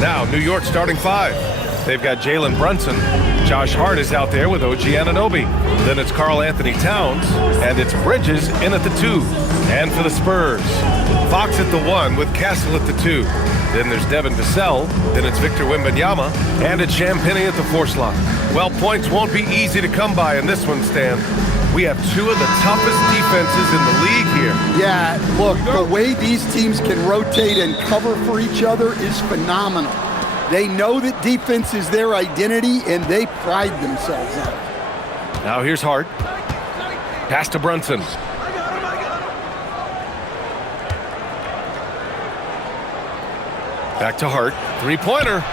Now, New York starting five. They've got Jalen Brunson. Josh Hart is out there with OG Anunoby. Then it's Karl Anthony Towns, and it's Bridges in at the 2. And for the Spurs, Fox at the 1 with Castle at the 2. Then there's Devin Vassell. Then it's Victor Wembanyama, and it's Champagnie at the 4 slot. Well, points won't be easy to come by in this one, Stan. We have two of the toughest defenses in the league here. Yeah, look, the way these teams can rotate and cover for each other is phenomenal. They know that defense is their identity, and they pride themselves on it. Now here's Hart. Pass to Brunson. Back to Hart. Three-pointer.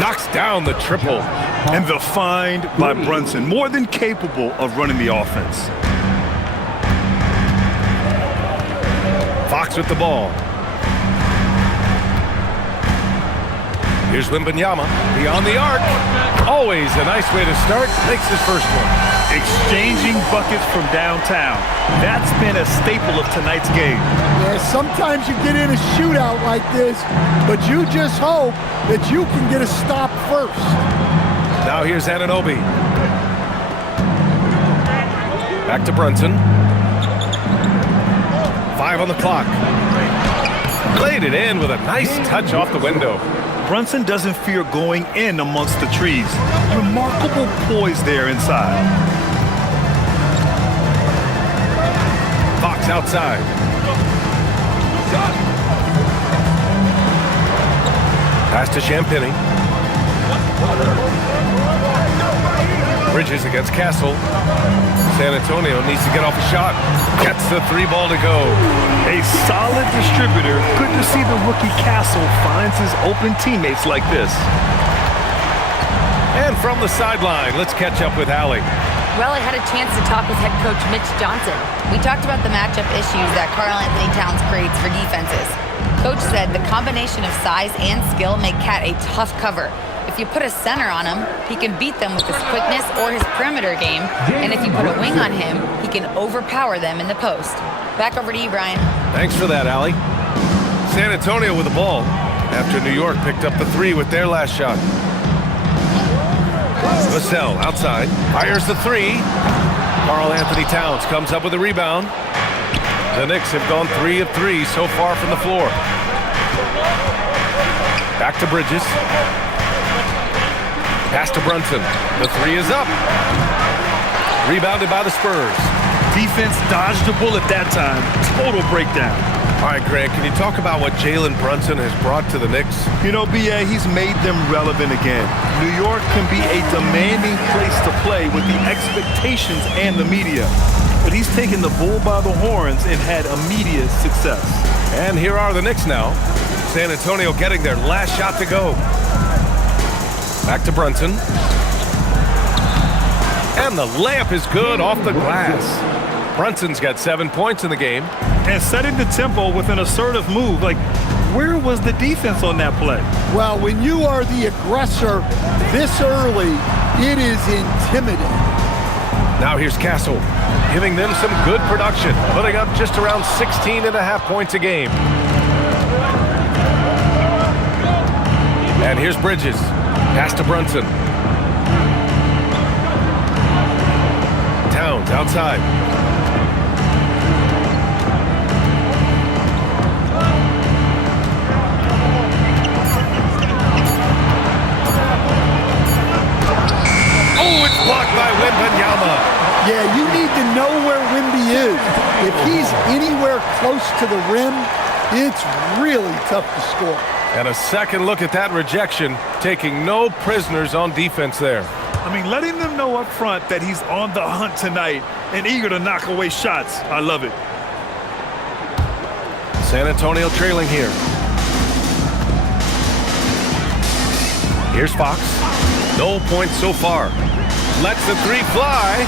Knocks down the triple. And the find by Brunson, more than capable of running the offense. Fox with the ball. Here's Wembanyama, beyond the arc. Always a nice way to start. Makes his first one. Exchanging buckets from downtown. That's been a staple of tonight's game. Yeah, sometimes you get in a shootout like this, but you just hope that you can get a stop first. Now here's Anunoby. Back to Brunson. 5 on the clock. Played it in with a nice touch off the window. Brunson doesn't fear going in amongst the trees. Remarkable poise there inside. Fox outside. Pass to Champagnie. Bridges against Castle. San Antonio needs to get off a shot. Gets the 3 ball to go. A solid distributor. Good to see the rookie Castle finds his open teammates like this. And from the sideline, let's catch up with Allie. Well, I had a chance to talk with head coach Mitch Johnson. We talked about the matchup issues that Karl Anthony Towns creates for defenses. Coach said the combination of size and skill make Cat a tough cover. If you put a center on him, he can beat them with his quickness or his perimeter game. And if you put a wing on him, he can overpower them in the post. Back over to you, Brian. Thanks for that, Allie. San Antonio with the ball after New York picked up the 3 with their last shot. Vassell outside, fires the 3. Karl Anthony Towns comes up with a rebound. The Knicks have gone 3 of 3 so far from the floor. Back to Bridges. Pass to Brunson. The 3 is up. Rebounded by the Spurs. Defense dodged the bullet that time. Total breakdown. All right, Grant, can you talk about what Jalen Brunson has brought to the Knicks? You know, B.A., he's made them relevant again. New York can be a demanding place to play with the expectations and the media. But he's taken the bull by the horns and had immediate success. And here are the Knicks now. San Antonio getting their last shot to go. Back to Brunson. And the layup is good off the glass. Brunson's got 7 points in the game. And setting the tempo with an assertive move. Like, where was the defense on that play? Well, when you are the aggressor this early, it is intimidating. Now here's Castle, giving them some good production, putting up just around 16.5 points a game. And here's Bridges. Pass to Brunson. Towns outside. Oh, it's blocked by Wembanyama. Yeah, you need to know where Wemby is. If he's anywhere close to the rim, it's really tough to score. And a second look at that rejection, taking no prisoners on defense there. I mean, letting them know up front that he's on the hunt tonight and eager to knock away shots. I love it. San Antonio trailing here. Here's Fox. No points so far. Lets the 3 fly.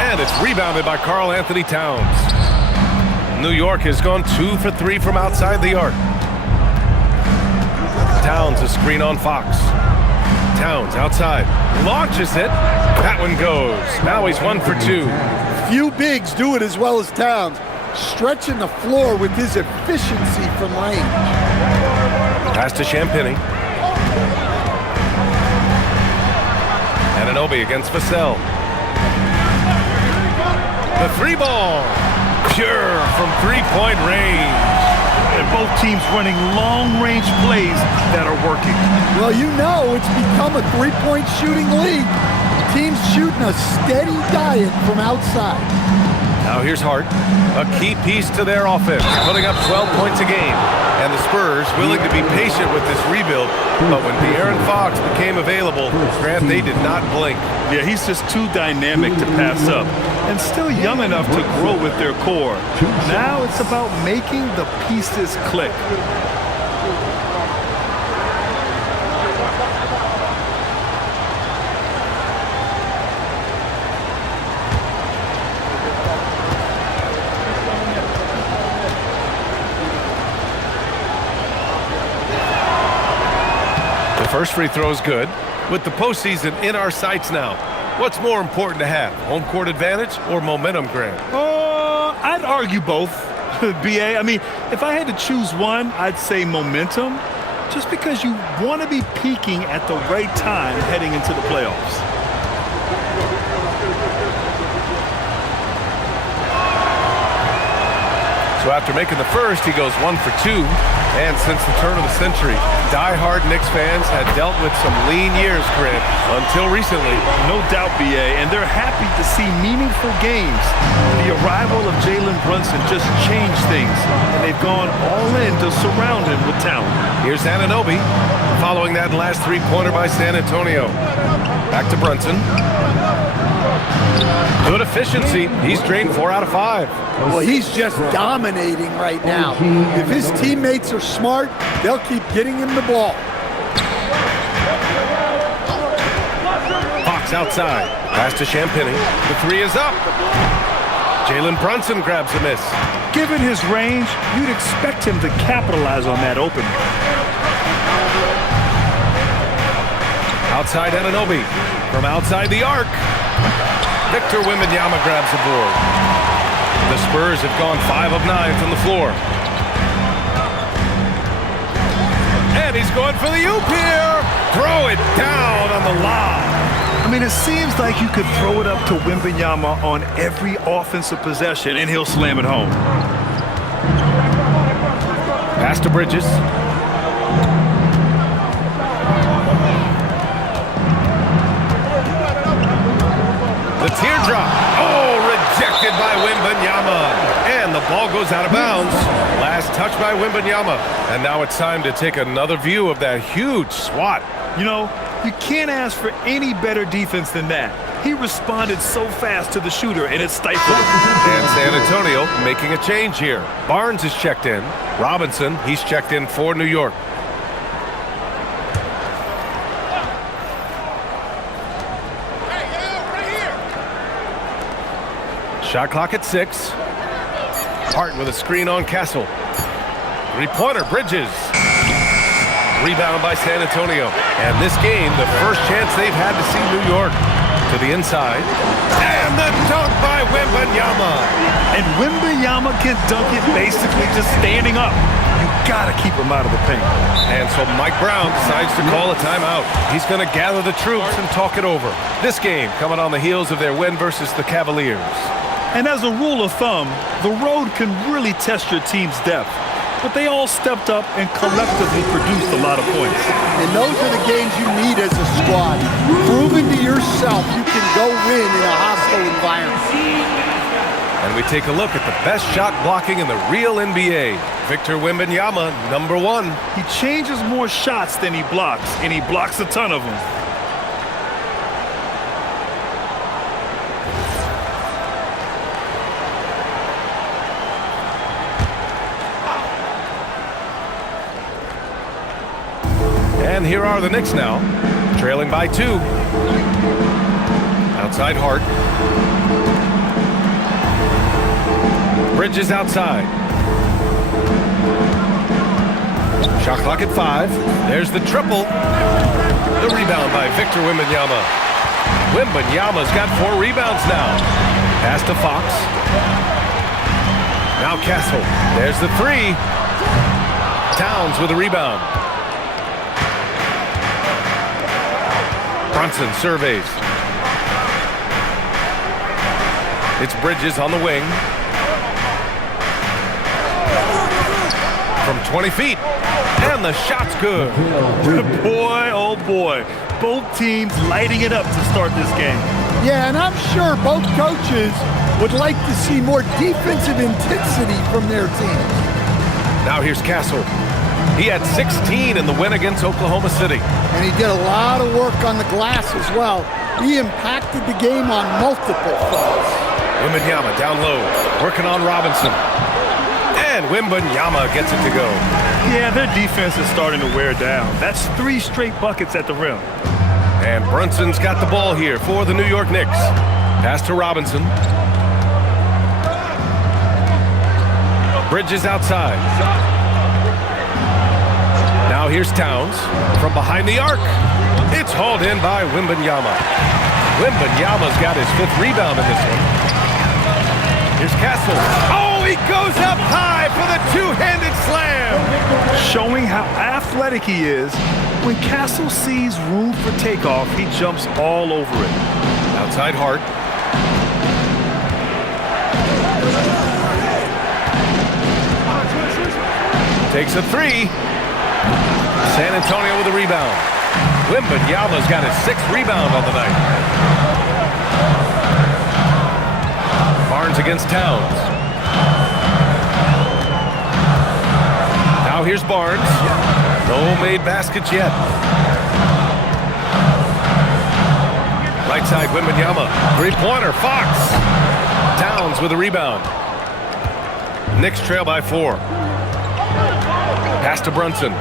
And it's rebounded by Karl Anthony Towns. New York has gone 2 for 3 from outside the arc. Towns a screen on Fox. Towns outside. Launches it. That one goes. Now he's 1 for 2. Few bigs do it as well as Towns, stretching the floor with his efficiency from range. Pass to Champagnie. Anunoby against Vassell. The three ball. Pure from three-point range. And both teams running long-range plays that are working. Well, you know it's become a three-point shooting league. Teams shooting a steady diet from outside. Now here's Hart, a key piece to their offense, putting up 12 points a game. And the Spurs willing to be patient with this rebuild, but when De'Aaron Fox became available, Grant, they did not blink. Yeah, he's just too dynamic to pass up, and still young enough to grow with their core. Now it's about making the pieces click. First free throw is good. With the postseason in our sights now, what's more important to have, home court advantage or momentum, Grant? I'd argue both, BA. I mean, if I had to choose one, I'd say momentum, just because you want to be peaking at the right time heading into the playoffs. So after making the first, he goes 1 for 2. And since the turn of the century, die-hard Knicks fans had dealt with some lean years, Grant, until recently. No doubt, BA, and they're happy to see meaningful games. The arrival of Jalen Brunson just changed things, and they've gone all in to surround him with talent. Here's Anunoby, following that last three-pointer by San Antonio. Back to Brunson. Good efficiency. He's drained 4 out of 5. Well, he's just dominating right now. If his teammates are smart, they'll keep getting him the ball. Fox outside. Pass to Champagnie. The three is up. Jalen Brunson grabs a miss. Given his range, you'd expect him to capitalize on that opening. Outside Anunoby. From outside the arc. Victor Wembanyama grabs the board. The Spurs have gone 5 of 9 from the floor. And he's going for the oop here. Throw it down on the lob. I mean, it seems like you could throw it up to Wembanyama on every offensive possession, and he'll slam it home. Pass to Bridges. The teardrop. Oh, rejected by Wembanyama. And the ball goes out of bounds. Last touch by Wembanyama. And now it's time to take another view of that huge swat. You know, you can't ask for any better defense than that. He responded so fast to the shooter, and it stifled him. And San Antonio making a change here. Barnes is checked in. Robinson, he's checked in for New York. Shot clock at 6. Hart with a screen on Castle. Three-pointer, Bridges. Rebound by San Antonio. And this game, the first chance they've had to see New York. To the inside. And the dunk by Wembanyama. And Wembanyama can dunk it basically just standing up. You gotta keep him out of the paint. And so Mike Brown decides to call a timeout. He's going to gather the troops and talk it over. This game coming on the heels of their win versus the Cavaliers. And as a rule of thumb, the road can really test your team's depth. But they all stepped up and collectively produced a lot of points. And those are the games you need as a squad. Proving to yourself you can go win in a hostile environment. And we take a look at the best shot blocking in the real NBA. Victor Wembanyama, number 1. He changes more shots than he blocks, and he blocks a ton of them. And here are the Knicks now, trailing by 2. Outside Hart. Bridges outside. Shot clock at 5. There's the triple. The rebound by Victor Wembanyama. Wembanyama's got 4 rebounds now. Pass to Fox. Now Castle. There's the 3. Towns with a rebound. Brunson surveys. It's Bridges on the wing. From 20 feet. And the shot's good. Boy, oh boy. Both teams lighting it up to start this game. Yeah, and I'm sure both coaches would like to see more defensive intensity from their teams. Now here's Castle. He had 16 in the win against Oklahoma City. And he did a lot of work on the glass as well. He impacted the game on multiple fronts. Wembanyama down low, working on Robinson. And Wembanyama gets it to go. Yeah, their defense is starting to wear down. That's 3 straight buckets at the rim. And Brunson's got the ball here for the New York Knicks. Pass to Robinson. Bridges outside. Now here's Towns from behind the arc. It's hauled in by Wembanyama. Wembanyama's got his 5th rebound in this one. Here's Castle. Oh, he goes up high for the 2-handed slam. Showing how athletic he is. When Castle sees room for takeoff, he jumps all over it. Outside Hart. Takes a 3. San Antonio with a rebound. Wembanyama's got his 6th rebound on the night. Barnes against Towns. Now here's Barnes. No made baskets yet. Right side, Wembanyama. 3-pointer, Fox. Towns with a rebound. Knicks trail by 4. Pass to Brunson.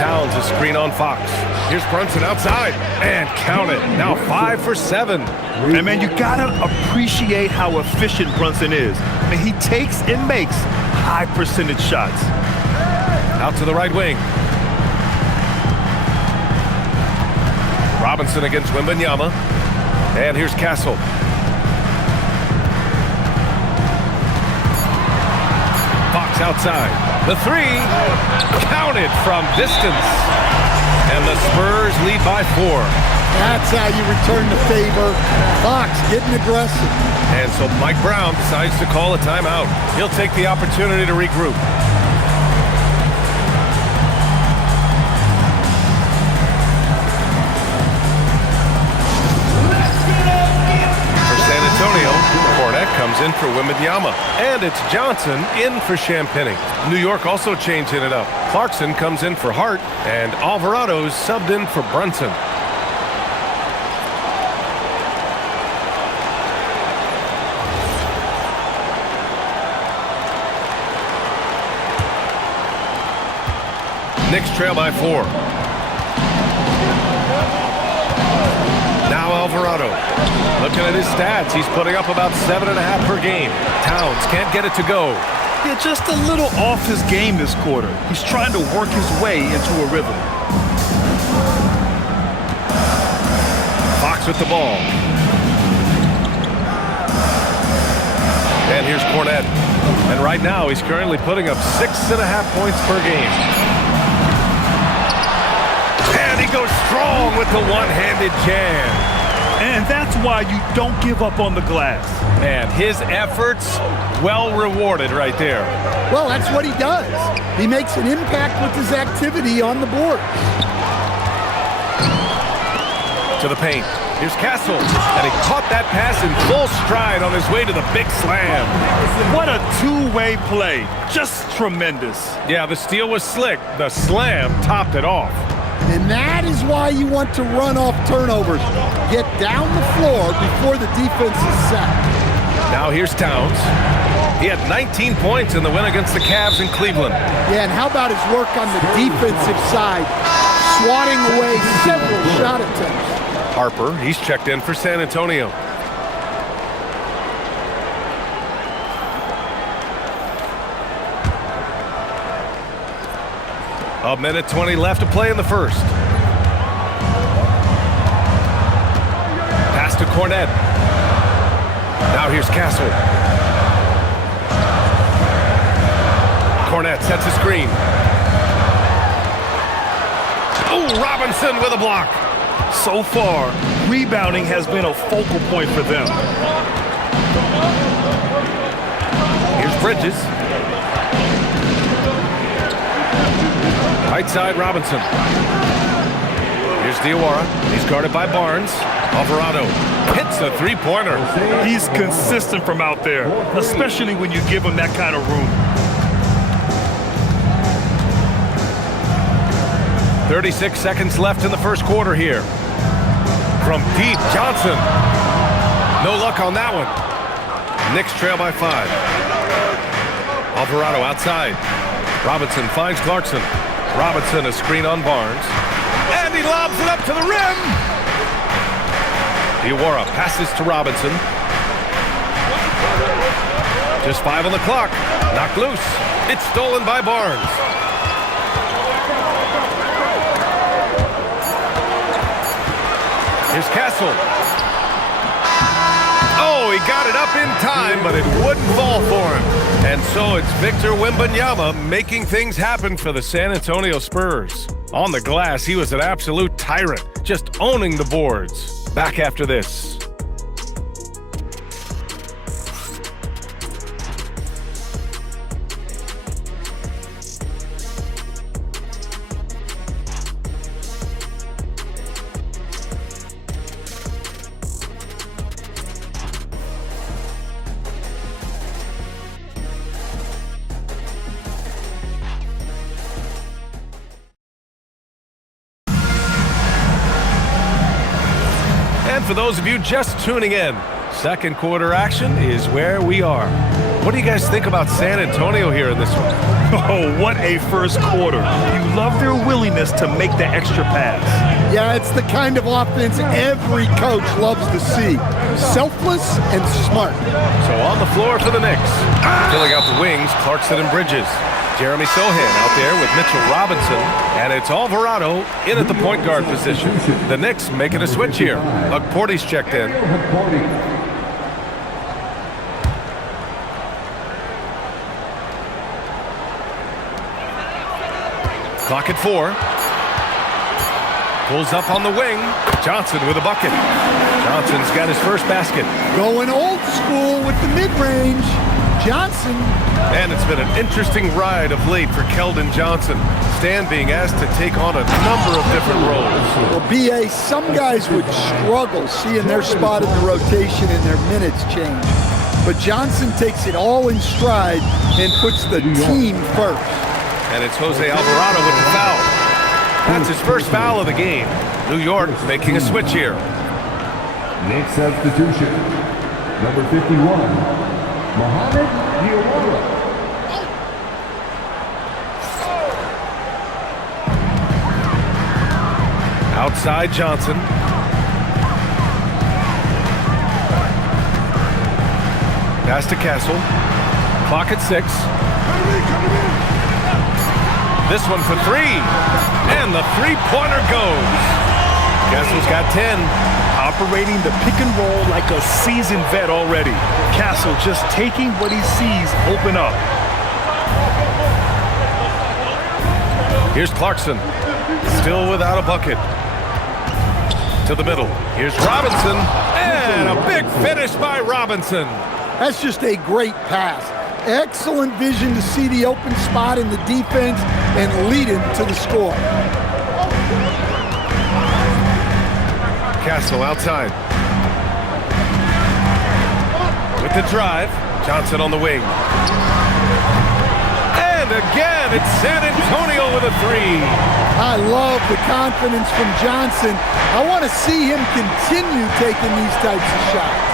Towns a screen on Fox. Here's Brunson outside. And count it. Now 5 for 7. And man, you gotta appreciate how efficient Brunson is. I mean, he takes and makes high percentage shots. Out to the right wing. Robinson against Wembanyama. And here's Castle. Fox outside. The 3. Counted from distance. And the Spurs lead by 4. That's how you return the favor. Fox getting aggressive. And so Mike Brown decides to call a timeout. He'll take the opportunity to regroup. Antonio, Cornette comes in for Wembanyama, and it's Johnson in for Champagny. New York also changing it up. Clarkson comes in for Hart, and Alvarado's subbed in for Brunson. Knicks trail by 4. Now Alvarado. Looking at his stats, he's putting up about 7.5 per game. Towns can't get it to go. Yeah, just a little off his game this quarter. He's trying to work his way into a rhythm. Fox with the ball. And here's Cornette. And right now, he's currently putting up 6.5 points per game. And he goes strong with the one-handed jam. And that's why you don't give up on the glass. Man, his efforts well rewarded right there. Well, that's what he does. He makes an impact with his activity on the board. To the paint. Here's Castle. And he caught that pass in full stride on his way to the big slam. What a two-way play. Just tremendous. Yeah, the steal was slick. The slam topped it off. And that is why you want to run off turnovers. Get down the floor before the defense is set. Now here's Towns. He had 19 points in the win against the Cavs in Cleveland. Yeah, and how about his work on the defensive side? Swatting away several shot attempts. Harper, he's checked in for San Antonio. A minute 20 left to play in the first. Pass to Cornette. Now here's Castle. Cornette sets a screen. Oh, Robinson with a block. So far, rebounding has been a focal point for them. Here's Bridges. Right side, Robinson. Here's Diawara. He's guarded by Barnes. Alvarado hits a three-pointer. He's consistent from out there, especially when you give him that kind of room. 36 seconds left in the first quarter here. From deep, Johnson. No luck on that one. Knicks trail by 5. Alvarado outside. Robinson finds Clarkson. Robinson a screen on Barnes. And he lobs it up to the rim. Diawara passes to Robinson. Just 5 on the clock. Knocked loose. It's stolen by Barnes. Here's Castle. Oh, he got it up in time, but it wouldn't fall for him. And so it's Victor Wembanyama making things happen for the San Antonio Spurs. On the glass, he was an absolute tyrant, just owning the boards. Back after this. For those of you just tuning in, second quarter action is where we are. What do you guys think about San Antonio here in this one? Oh, what a first quarter. You love their willingness to make the extra pass. Yeah, it's the kind of offense every coach loves to see. Selfless and smart. So on the floor for the Knicks. Filling out the wings, Clarkson and Bridges. Jeremy Sohan out there with Mitchell Robinson, and it's Alvarado in at the point guard position. The Knicks making a switch here. Porty's checked in. Clock at 4. Pulls up on the wing. Johnson with a bucket. Johnson's got his first basket. Going old school with the mid-range. Johnson. And it's been an interesting ride of late for Keldon Johnson. Stan being asked to take on a number of different roles. Well, B.A., some guys would struggle seeing their spot in the rotation and their minutes change. But Johnson takes it all in stride and puts the team first. And it's Jose Alvarado with the foul. That's his first foul of the game. New York making a switch here. Next substitution, number 51, Mohamed Diawara. Outside Johnson. Pass to Castle. Clock at 6. This one for 3. And the three-pointer goes. Castle's got 10. Operating the pick and roll like a seasoned vet already. Castle just taking what he sees open up. Here's Clarkson. Still without a bucket. To the middle. Here's Robinson. And a big finish by Robinson. That's just a great pass. Excellent vision to see the open spot in the defense and lead him to the score. Castle outside. With the drive. Johnson on the wing. And again, it's San Antonio with a 3. I love the confidence from Johnson. I want to see him continue taking these types of shots.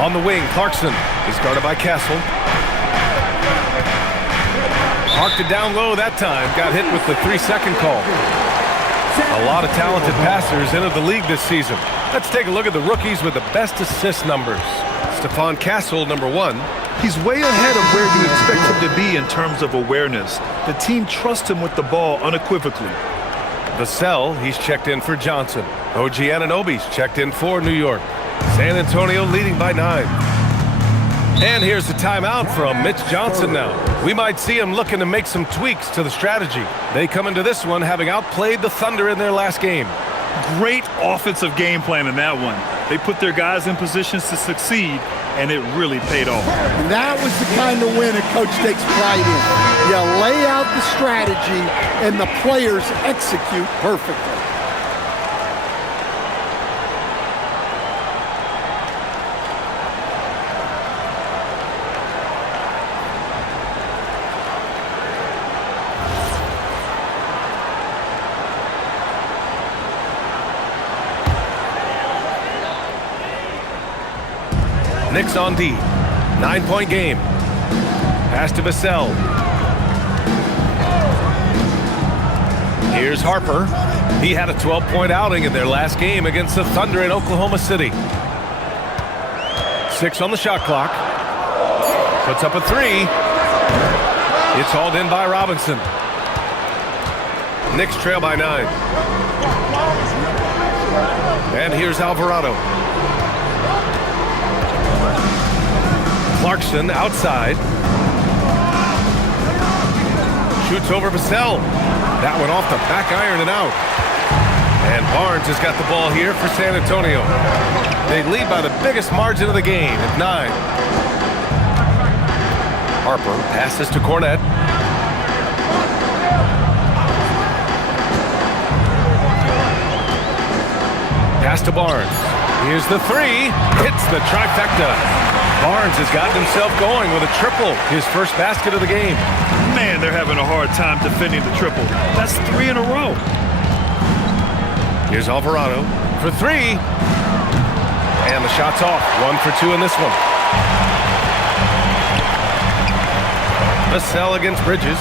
On the wing, Clarkson. He's guarded by Castle. Marked it down low that time. Got hit with the 3-second call. A lot of talented passers entered the league this season. Let's take a look at the rookies with the best assist numbers. Stephon Castle, number 1. He's way ahead of where you expect him to be in terms of awareness. The team trusts him with the ball unequivocally. Vassell, he's checked in for Johnson. OG Anunoby's checked in for New York. San Antonio leading by 9. And here's the timeout from Mitch Johnson now. We might see him looking to make some tweaks to the strategy. They come into this one having outplayed the Thunder in their last game. Great offensive game plan in that one. They put their guys in positions to succeed, and it really paid off. And that was the kind of win a coach takes pride in. You lay out the strategy, and the players execute perfectly. Knicks on D. 9-point game. Pass to Vassell. Here's Harper. He had a 12-point outing in their last game against the Thunder in Oklahoma City. 6 on the shot clock. Puts up a 3. It's hauled in by Robinson. Knicks trail by 9. And here's Alvarado. Clarkson outside. Shoots over Vassell. That one off the back iron and out. And Barnes has got the ball here for San Antonio. They lead by the biggest margin of the game at 9. Harper passes to Cornette. Pass to Barnes. Here's the 3. Hits the trifecta. Barnes has gotten himself going with a triple, his first basket of the game. Man, they're having a hard time defending the triple. That's 3 in a row. Here's Alvarado for 3. And the shot's off. 1 for 2 in this one. Vassell against Bridges.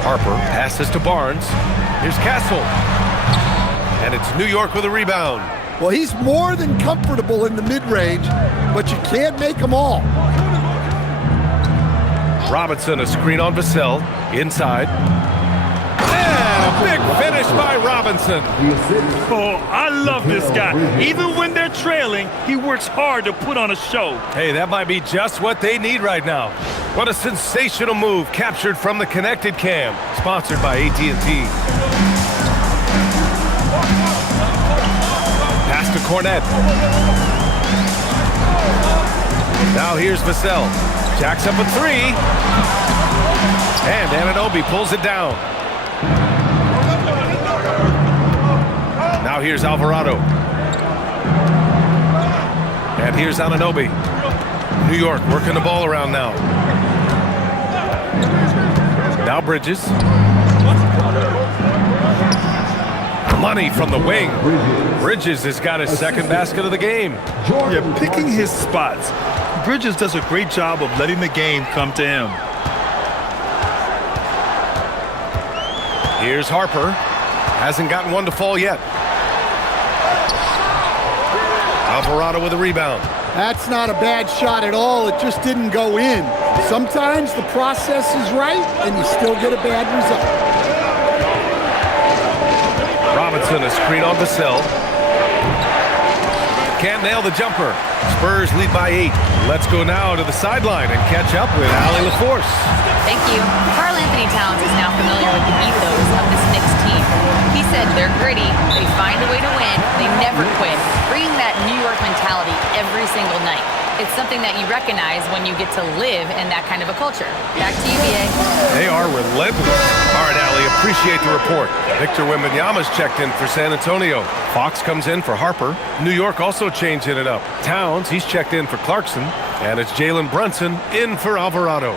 Harper passes to Barnes. Here's Castle. And it's New York with a rebound. Well, he's more than comfortable in the mid-range, but you can't make them all. Robinson, a screen on Vassell. Inside. And a big finish by Robinson. Oh, I love this guy. Even when they're trailing, he works hard to put on a show. Hey, that might be just what they need right now. What a sensational move captured from the Connected Cam, sponsored by AT&T. Pass to Cornette. Now here's Vassell. Jacks up a 3. And Anunoby pulls it down. Now here's Alvarado. And here's Anunoby. New York working the ball around now. Now Bridges. Money from the wing. Bridges has got his second basket of the game. Yeah, picking his spots. Bridges does a great job of letting the game come to him. Here's Harper. Hasn't gotten one to fall yet. Alvarado with a rebound. That's not a bad shot at all. It just didn't go in. Sometimes the process is right, and you still get a bad result. Robinson, a screen on Vassell. Can't nail the jumper. Spurs lead by 8. Let's go now to the sideline and catch up with Allie LaForce. Thank you. Karl Anthony Towns is now familiar with the ethos of this Knicks team. He said they're gritty, they find a way to win, they never quit, bringing that New York mentality every single night. It's something that you recognize when you get to live in that kind of a culture. Back to you, BA. They are relentless. All right, Allie, appreciate the report. Victor Wembanyama's checked in for San Antonio. Fox comes in for Harper. New York also changing it up. Towns, he's checked in for Clarkson. And it's Jalen Brunson in for Alvarado.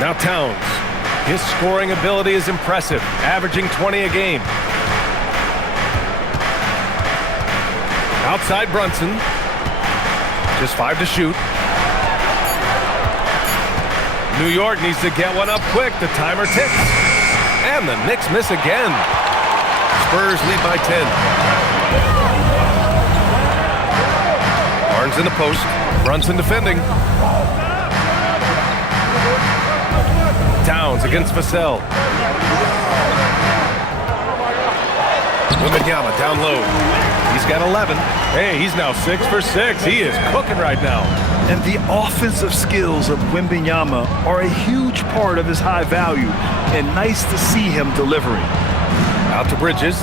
Now Towns. His scoring ability is impressive, averaging 20 a game. Outside Brunson. Just 5 to shoot. New York needs to get one up quick. The timer ticks. And the Knicks miss again. Spurs lead by 10. Barnes in the post. Brunson defending. Towns against Vassell. Wembanyama down low. He's got 11. Hey, he's now 6 for 6. He is cooking right now. And the offensive skills of Wembanyama are a huge part of his high value, and nice to see him delivering. Out to Bridges.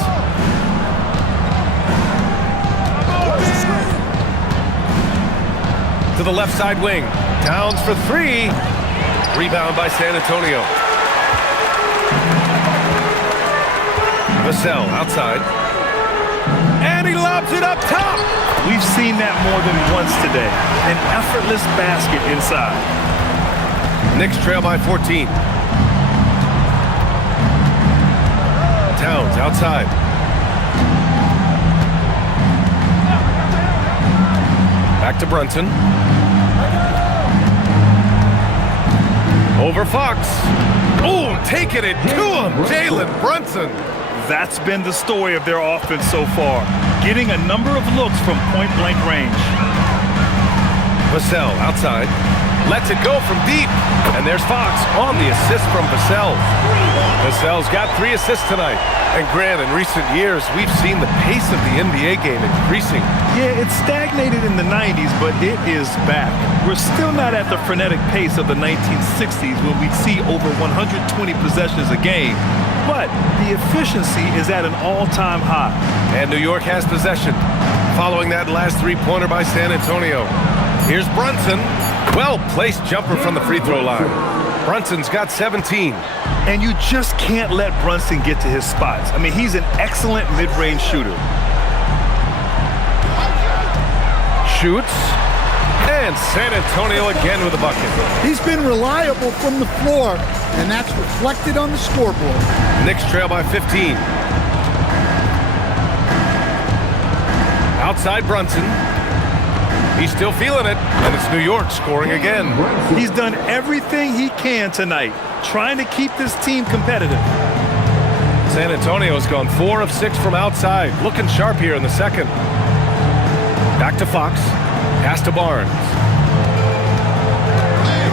To the left side wing. Towns for 3. Rebound by San Antonio. Vassell outside. And he lobs it up top. We've seen that more than once today. An effortless basket inside. Knicks trail by 14. Towns outside. Back to Brunson. Over Fox. Oh, taking it to him. Jalen Brunson. That's been the story of their offense so far, getting a number of looks from point-blank range. Vassell outside. Lets it go from deep. And there's Fox on the assist from Vassell. Vassell's got 3 assists tonight. And Grant, in recent years, we've seen the pace of the NBA game increasing. Yeah, it stagnated in the 90s, but it is back. We're still not at the frenetic pace of the 1960s when we'd see over 120 possessions a game. But the efficiency is at an all-time high. And New York has possession. Following that last three-pointer by San Antonio. Here's Brunson. Well-placed jumper from the free throw line. Brunson's got 17. And you just can't let Brunson get to his spots. I mean, he's an excellent mid-range shooter. Shoots. And San Antonio again with a bucket. He's been reliable from the floor, and that's reflected on the scoreboard. Knicks trail by 15. Outside Brunson. He's still feeling it, and it's New York scoring again. He's done everything he can tonight, trying to keep this team competitive. San Antonio's gone 4 of 6 from outside. Looking sharp here in the second. Back to Fox. Pass to Barnes.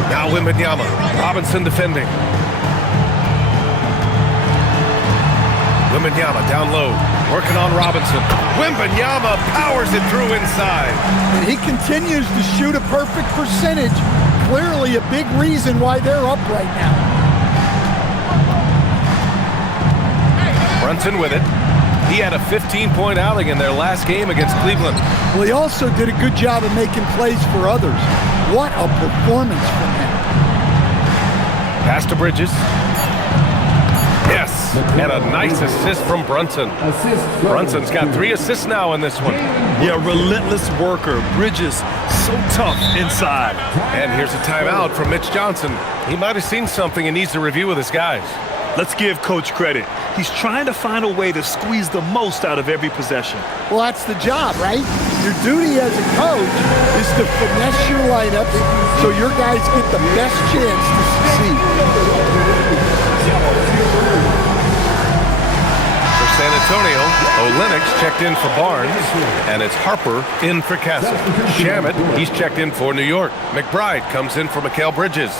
Now Wembanyama. Robinson defending. Wembanyama down low. Working on Robinson. Wembanyama powers it through inside. And he continues to shoot a perfect percentage. Clearly a big reason why they're up right now. Brunson with it. He had a 15-point outing in their last game against Cleveland. Well, he also did a good job of making plays for others. What a performance from him. Pass to Bridges. Yes, and a nice assist from Brunson. Brunson's got 3 assists now in this one. Yeah, relentless worker. Bridges, so tough inside. And here's a timeout from Mitch Johnson. He might have seen something and needs to review with his guys. Let's give Coach credit. He's trying to find a way to squeeze the most out of every possession. Well, that's the job, right? Your duty as a coach is to finesse your lineups so your guys get the best chance to succeed. For San Antonio, Olenek's checked in for Barnes, and it's Harper in for Castle. Shamet, he's checked in for New York. McBride comes in for Mikal Bridges.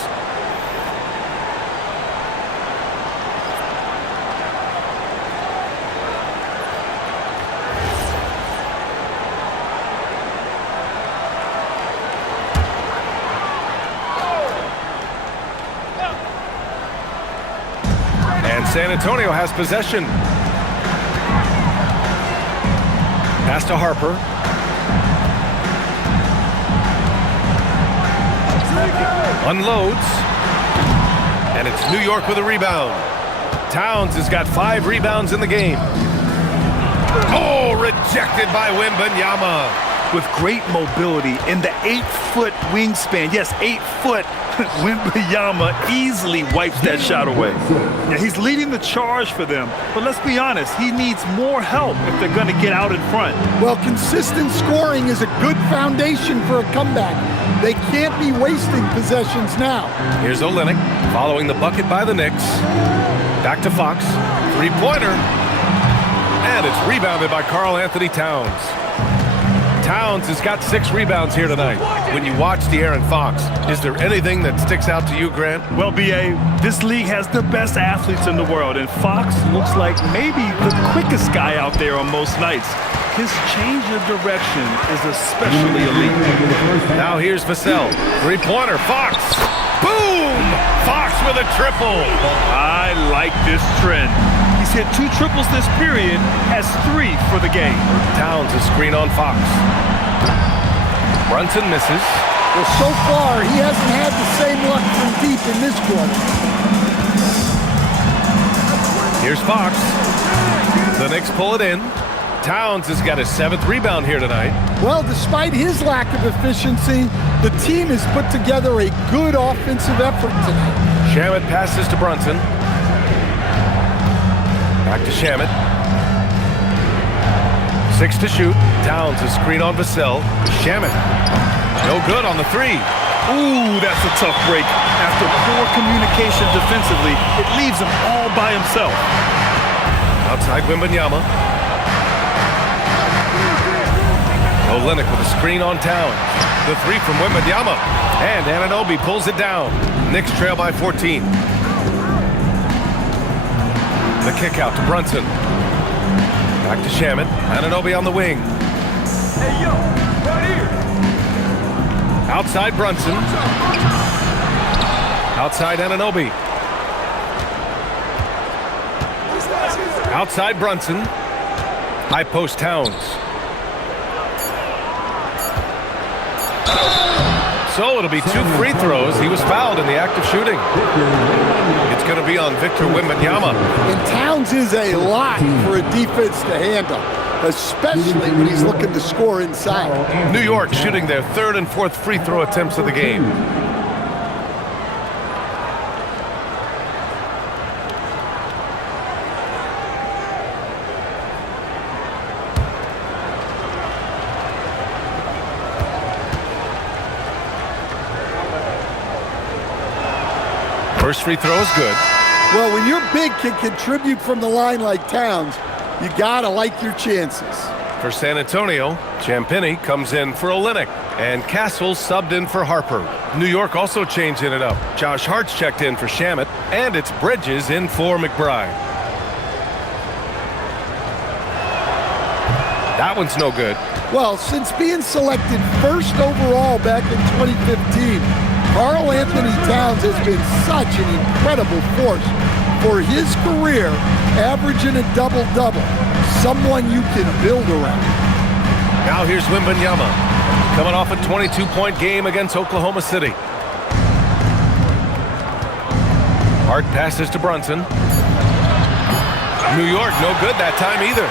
San Antonio has possession. Pass to Harper. Unloads. And it's New York with a rebound. Towns has got 5 rebounds in the game. Oh, rejected by Wembanyama. With great mobility in the 8-foot wingspan. Yes, 8 foot. Wembanyama easily wipes that shot away. Yeah, he's leading the charge for them, but let's be honest, he needs more help if they're going to get out in front. Well, consistent scoring is a good foundation for a comeback. They can't be wasting possessions now. Here's Olynyk following the bucket by the Knicks. Back to Fox. 3-pointer. And it's rebounded by Karl Anthony Towns. Towns has got 6 rebounds here tonight. When you watch De'Aaron Fox, is there anything that sticks out to you, Grant? Well, B.A., this league has the best athletes in the world, and Fox looks like maybe the quickest guy out there on most nights. His change of direction is especially elite. Now here's Vassell. 3-pointer, Fox. Boom! Fox with a triple. I like this trend. He's hit 2 triples this period, has 3 for the game. Towns a screen on Fox. Brunson misses. Well, so far, he hasn't had the same luck from deep in this quarter. Here's Fox. The Knicks pull it in. Towns has got his 7th rebound here tonight. Well, despite his lack of efficiency, the team has put together a good offensive effort tonight. Shamet passes to Brunson. Back to Shamet. 6 to shoot. Towns a screen on Vassell. Shamet. No good on the 3. Ooh, that's a tough break. After poor communication defensively, it leaves him all by himself. Outside Wembanyama. Olynyk with a screen on Towns. The 3 from Wembanyama. And Anunoby pulls it down. Knicks trail by 14. The kick out to Brunson. Back to Shamet. Anunoby on the wing. Hey, yo, right here. Outside Brunson. Outside Anunoby. Outside Brunson. High post Towns. So it'll be 2 free throws. He was fouled in the act of shooting. It's going to be on Victor Wembanyama. And Towns is a lot for a defense to handle, especially when he's looking to score inside. New York shooting their 3rd and 4th free throw attempts of the game. First free throw is good. Well, when your big can contribute from the line like Towns, you gotta like your chances. For San Antonio, Champagnie comes in for Olynyk, and Castle subbed in for Harper. New York also changing it up. Josh Hart's checked in for Shamet, and it's Bridges in for McBride. That one's no good. Well, since being selected 1st overall back in 2015, Karl Anthony Towns has been such an incredible force for his career, averaging a double-double, someone you can build around. Now here's Wembanyama, coming off a 22-point game against Oklahoma City. Hart passes to Brunson. New York, no good that time either.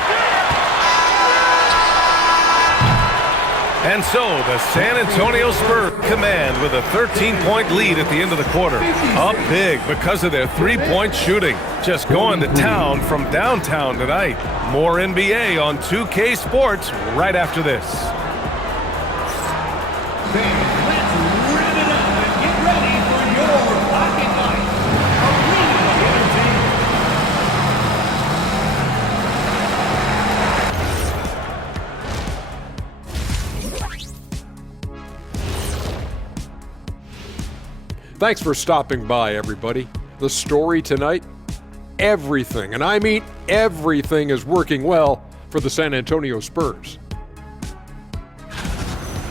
And so the San Antonio Spurs command with a 13-point lead at the end of the quarter. Up big because of their 3-point shooting. Just going to town from downtown tonight. More NBA on 2K Sports right after this. Let's rev it up and get ready for your hockey night. A really entertaining. Thanks for stopping by, everybody. The story tonight, everything, and I mean everything, is working well for the San Antonio Spurs.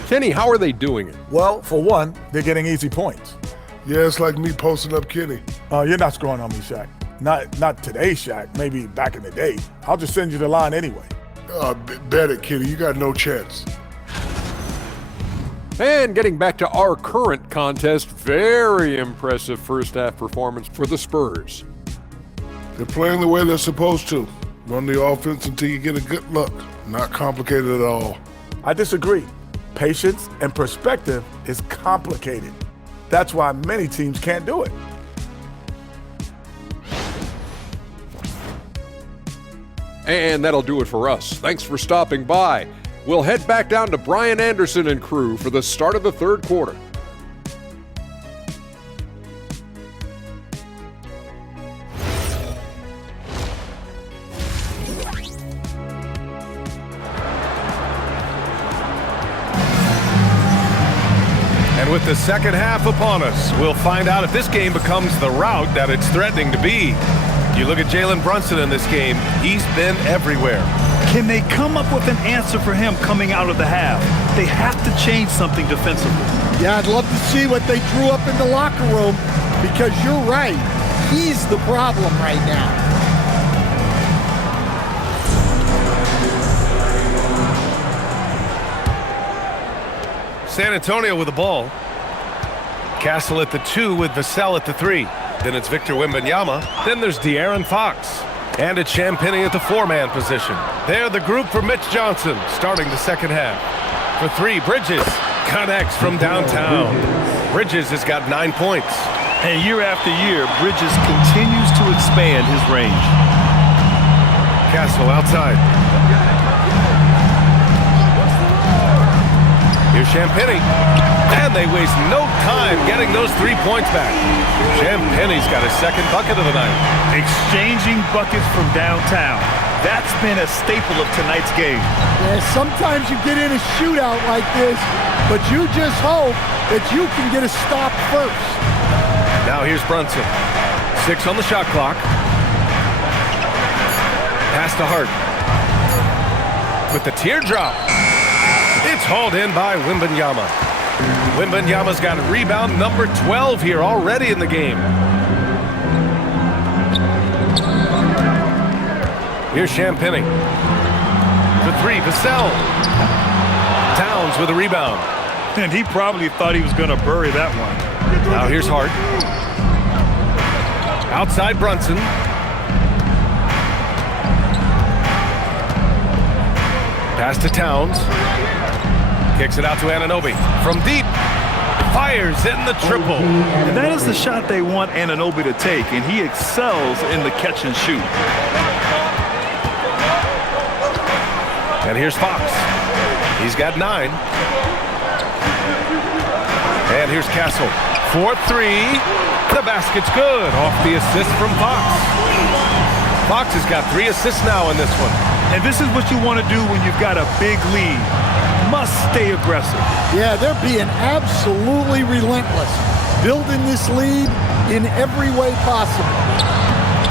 Kenny, how are they doing it? Well, for one, they're getting easy points. Yeah, it's like me posting up Kenny. You're not scoring on me, Shaq. Not today, Shaq. Maybe back in the day. I'll just send you the line anyway. Bet it, Kenny. You got no chance. And getting back to our current contest, very impressive first half performance for the Spurs. They're playing the way they're supposed to. Run the offense until you get a good look. Not complicated at all. I disagree. Patience and perspective is complicated. That's why many teams can't do it. And that'll do it for us. Thanks for stopping by. We'll head back down to Brian Anderson and crew for the start of the third quarter. With the second half upon us, we'll find out if this game becomes the rout that it's threatening to be. You look at Jalen Brunson in this game, he's been everywhere. Can they come up with an answer for him coming out of the half? They have to change something defensively. Yeah, I'd love to see what they drew up in the locker room, because you're right. He's the problem right now. San Antonio with the ball. Castle at the 2 with Vassell at the 3. Then it's Victor Wembanyama. Then there's De'Aaron Fox. And it's Champagnie at the 4-man position. They're the group for Mitch Johnson, starting the second half. For 3, Bridges connects from downtown. Bridges has got 9 points. And year after year, Bridges continues to expand his range. Castle outside. Here's Champagnie. And they waste no time getting those 3 points back. Champagnie's got his second bucket of the night. Exchanging buckets from downtown. That's been a staple of tonight's game. Yeah, sometimes you get in a shootout like this, but you just hope that you can get a stop first. Now here's Brunson. 6 on the shot clock. Pass to Hart. With the teardrop. It's hauled in by Wembanyama. Wembanyama's got rebound number 12 here already in the game. Here's Champagnie. For 3, Vassell. Towns with a rebound. And he probably thought he was going to bury that one. Now here's Hart. Outside Brunson. Pass to Towns. Kicks it out to Anunoby. From deep. Fires in the triple. And that is the shot they want Anunoby to take, and he excels in the catch and shoot. And here's Fox. He's got 9. And here's Castle. 4-3. The basket's good. Off the assist from Fox. Fox has got 3 assists now in this one. And this is what you want to do when you've got a big lead. Must stay aggressive. Yeah, they're being absolutely relentless. Building this lead in every way possible.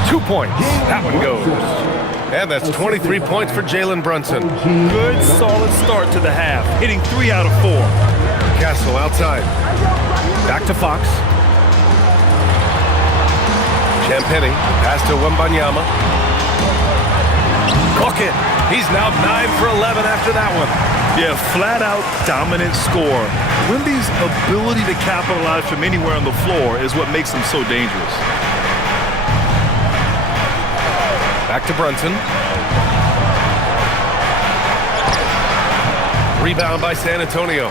2 points. That one goes. And that's 23 points for Jalen Brunson. Good, solid start to the half. Hitting 3 out of 4. Castle outside. Back to Fox. Champagnie. Pass to Wembanyama. Cook it. He's now 9 for 11 after that one. Yeah, flat-out dominant score. Wemby's ability to capitalize from anywhere on the floor is what makes him so dangerous. Back to Brunson. Rebound by San Antonio.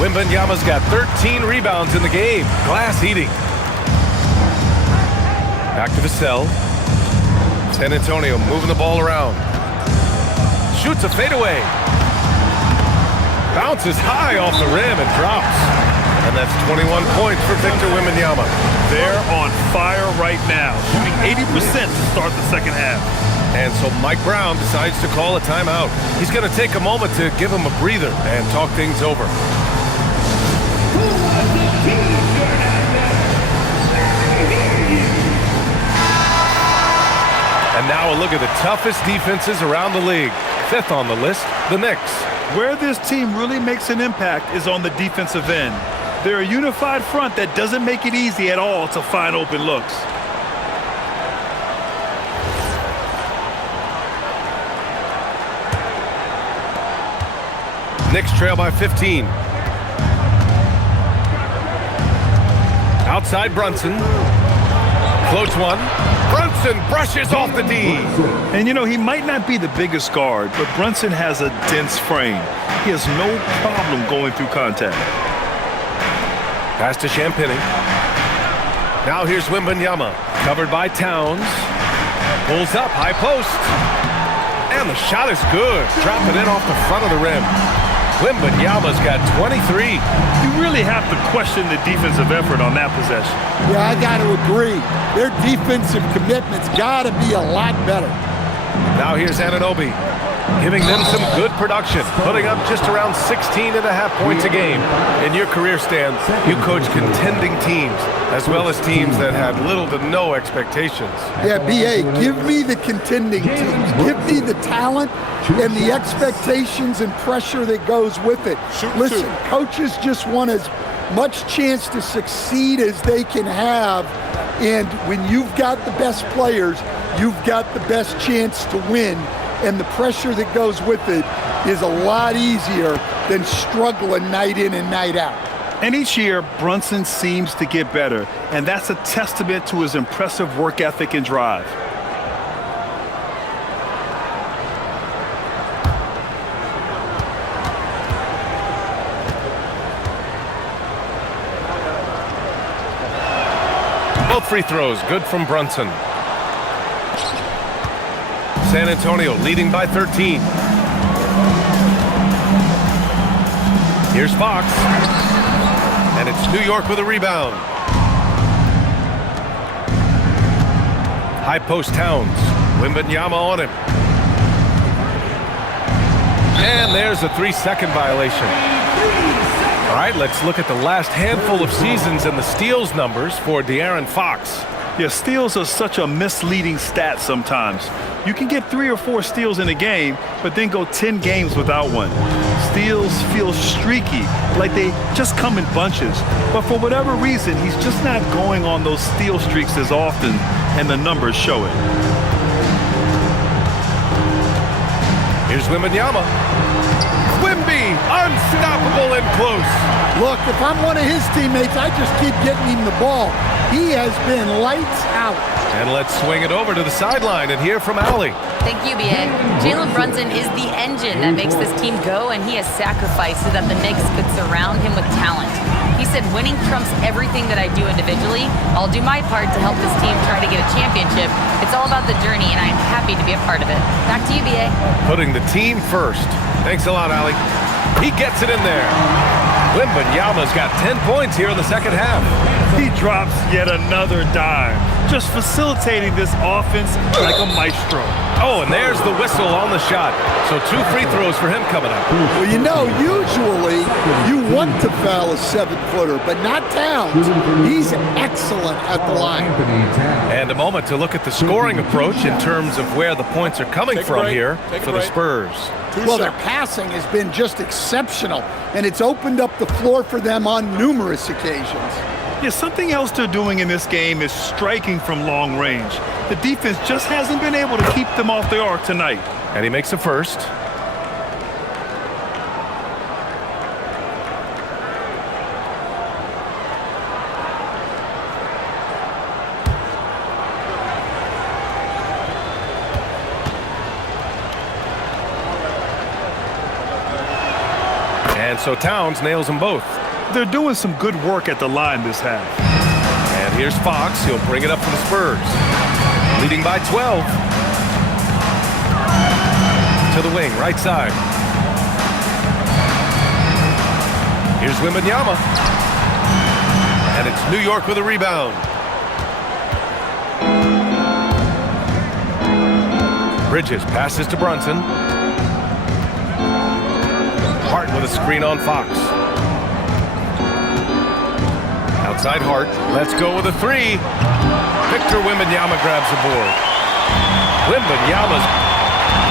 Wembanyama's got 13 rebounds in the game. Glass eating. Back to Vassell. San Antonio moving the ball around. Shoots a fadeaway. Bounces high off the rim and drops. And that's 21 points for Victor Wembanyama. They're on fire right now, shooting 80% to start the second half. And so Mike Brown decides to call a timeout. He's going to take a moment to give him a breather and talk things over. And now a look at the toughest defenses around the league. 5th on the list, the Knicks. Where this team really makes an impact is on the defensive end. They're a unified front that doesn't make it easy at all to find open looks. Knicks trail by 15. Outside Brunson. Floats one. Brunson brushes off the D. And you know, he might not be the biggest guard, but Brunson has a dense frame. He has no problem going through contact. Pass to Champagnie. Now here's Wembanyama. Covered by Towns. Pulls up, high post. And the shot is good. Dropping it off the front of the rim. Wembanyama's got 23. You really have to question the defensive effort on that possession. Yeah, I got to agree. Their defensive commitment's got to be a lot better. Now here's Anunoby, giving them some good production, putting up just around 16.5 points a game. In your career, Stan, you coach contending teams, as well as teams that had little to no expectations. Yeah, B.A., give me the contending teams. Give me the talent and the expectations and pressure that goes with it. Listen, coaches just want as much chance to succeed as they can have, and when you've got the best players, you've got the best chance to win, and the pressure that goes with it is a lot easier than struggling night in and night out. And each year, Brunson seems to get better, and that's a testament to his impressive work ethic and drive. Both free throws good from Brunson. San Antonio leading by 13. Here's Fox. And it's New York with a rebound. High post Towns. Wembanyama on him. And there's a 3-second violation. All right, let's look at the last handful of seasons and the steals numbers for De'Aaron Fox. Yeah, steals are such a misleading stat sometimes. You can get 3 or 4 steals in a game, but then go 10 games without one. Steals feel streaky, like they just come in bunches. But for whatever reason, he's just not going on those steal streaks as often, and the numbers show it. Here's Wembanyama. Wemby, unstoppable and close. Look, if I'm one of his teammates, I just keep getting him the ball. He has been lights out. And let's swing it over to the sideline and hear from Allie. Thank you, B.A. Jalen Brunson is the engine that makes this team go, and he has sacrificed so that the Knicks could surround him with talent. He said, winning trumps everything that I do individually. I'll do my part to help this team try to get a championship. It's all about the journey, and I'm happy to be a part of it. Back to you, B.A. Putting the team first. Thanks a lot, Allie. He gets it in there. Wembanyama's got 10 points here in the second half. He drops yet another dime, just facilitating this offense like a maestro. Oh, and there's the whistle on the shot. So 2 free throws for him coming up. Well, you know, usually you want to foul a 7-footer, but not Towns. He's excellent at the line. And a moment to look at the scoring approach in terms of where the points are coming from here for the Spurs. Well, their passing has been just exceptional, and it's opened up the floor for them on numerous occasions. Yeah, something else they're doing in this game is striking from long range. The defense just hasn't been able to keep them off the arc tonight. And he makes a first. And so Towns nails them both. They're doing some good work at the line this half. And here's Fox. He'll bring it up for the Spurs. Leading by 12. To the wing, right side. Here's Wembanyama. And it's New York with a rebound. Bridges passes to Brunson. Hart with a screen on Fox. Outside Hart. Let's go with a 3. Victor Wembanyama grabs the board. Wembanyama's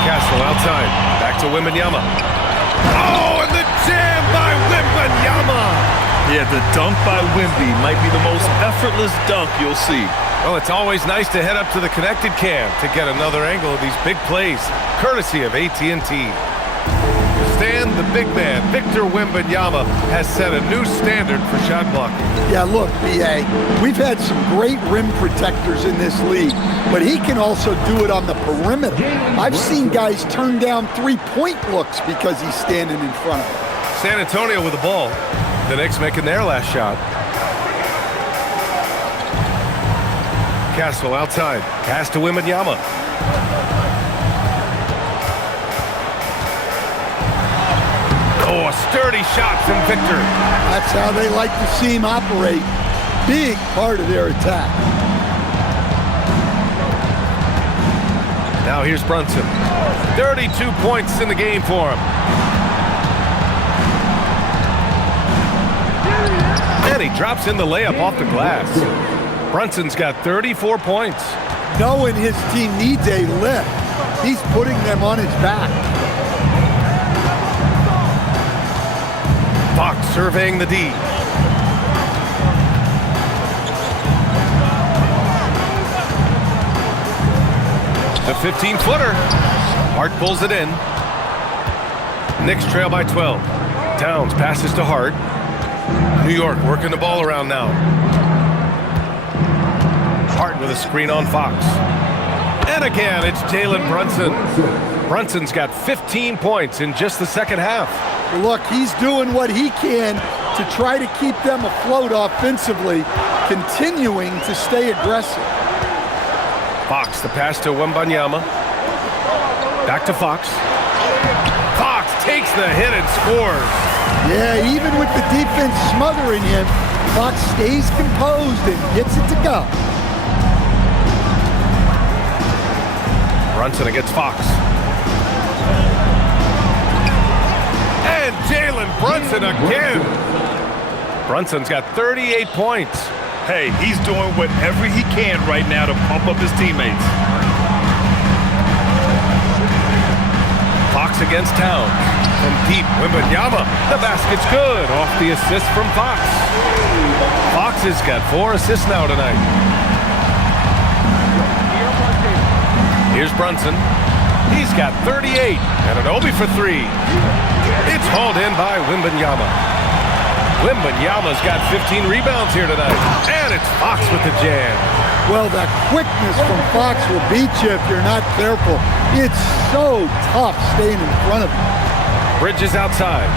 Castle outside. Back to Wembanyama. Oh, and the jam by Wembanyama. Yeah, the dunk by Wemby might be the most effortless dunk you'll see. Well, it's always nice to head up to the connected cam to get another angle of these big plays, courtesy of AT&T. Stan, the big man, Victor Wembanyama, has set a new standard for shot blocking. Yeah, look, B.A., we've had some great rim protectors in this league, but he can also do it on the perimeter. I've seen guys turn down 3-point looks because he's standing in front of them. San Antonio with the ball. The Knicks making their last shot. Castle outside. Pass to Wembanyama. Oh, a sturdy shot from Victor. That's how they like to see him operate. Big part of their attack. Now here's Brunson. 32 points in the game for him. And he drops in the layup off the glass. Brunson's got 34 points. Knowing his team needs a lift, he's putting them on his back. Fox surveying the D. The 15-footer. Hart pulls it in. Knicks trail by 12. Towns passes to Hart. New York working the ball around now. Hart with a screen on Fox. And again, it's Jalen Brunson. Brunson's got 15 points in just the second half. Look, he's doing what he can to try to keep them afloat offensively, continuing to stay aggressive. Fox, the pass to Wembanyama. Back to Fox. Fox takes the hit and scores. Yeah, even with the defense smothering him, Fox stays composed and gets it to go. Brunson against Fox. And Jalen Brunson again. Brunson's got 38 points. Hey, he's doing whatever he can right now to pump up his teammates. Fox against Towns. From deep, Wembanyama. The basket's good. Off the assist from Fox. Fox has got 4 assists now tonight. Here's Brunson. He's got 38. And an Obi for 3. It's hauled in by Wembanyama. Wembanyama's got 15 rebounds here tonight. And it's Fox with the jam. Well, that quickness from Fox will beat you if you're not careful. It's so tough staying in front of him. Bridges outside.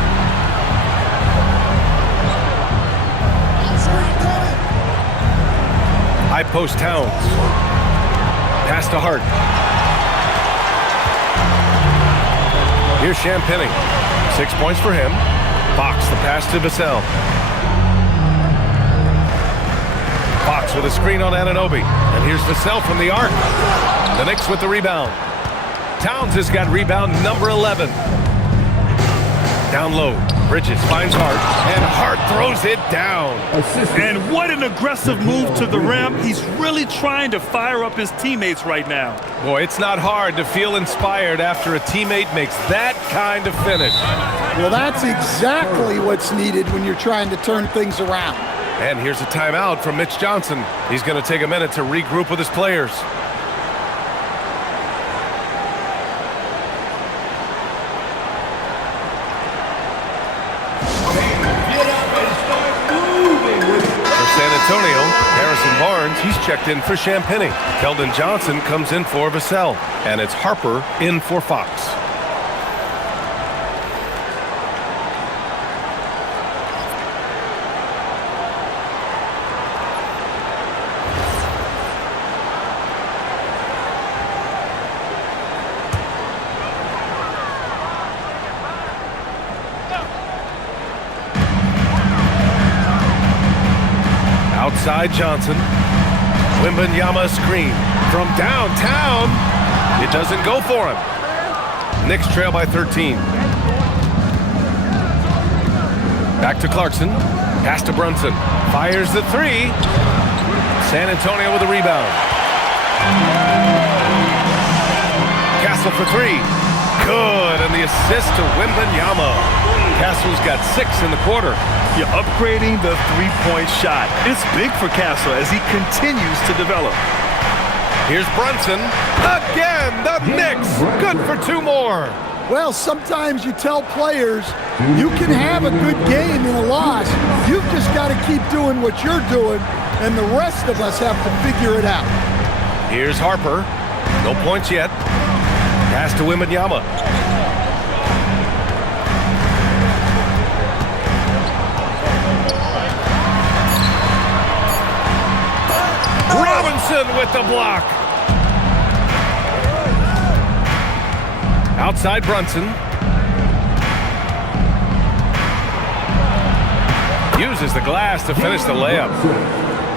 High post Towns. Pass to Hart. Here's Champagnie. 6 points for him. Fox, the pass to Vassell. Fox with a screen on Anunoby. And here's Vassell from the arc. The Knicks with the rebound. Towns has got rebound number 11. Down low. Bridges finds Hart. And Hart throws it down. And what an aggressive move to the rim. He's really trying to fire up his teammates right now. Boy, it's not hard to feel inspired after a teammate makes that kind of finish. Well, that's exactly what's needed when you're trying to turn things around. And here's a timeout from Mitch Johnson. He's going to take a minute to regroup with his players. Antonio, Harrison Barnes, he's checked in for Champagnie. Keldon Johnson comes in for Vassell. And it's Harper in for Fox. Outside Johnson. Wembanyama screen from downtown. It doesn't go for him. Knicks trail by 13. Back to Clarkson. Pass to Brunson. Fires the 3. San Antonio with a rebound. Castle for 3. Good. And the assist to Wembanyama. Castle's got 6 in the quarter. You're upgrading the three-point shot. It's big for Castle as he continues to develop. Here's Brunson. Again, the Knicks. Good for 2 more. Well, sometimes you tell players you can have a good game in a loss. You've just got to keep doing what you're doing, and the rest of us have to figure it out. Here's Harper. No points yet. Pass to Wembanyama. Robinson with the block. Outside Brunson. Uses the glass to finish the layup.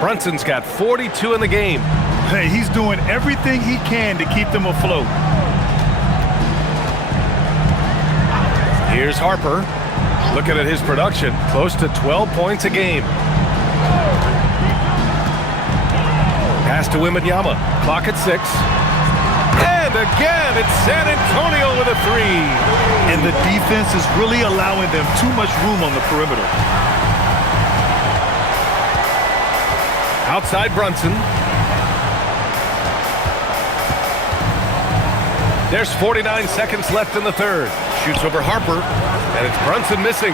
Brunson's got 42 in the game. Hey, he's doing everything he can to keep them afloat. Here's Harper. Looking at his production, close to 12 points a game. Pass to Wembanyama. Clock at 6. And again, it's San Antonio with a 3. And the defense is really allowing them too much room on the perimeter. Outside Brunson. There's 49 seconds left in the third. Shoots over Harper, and it's Brunson missing.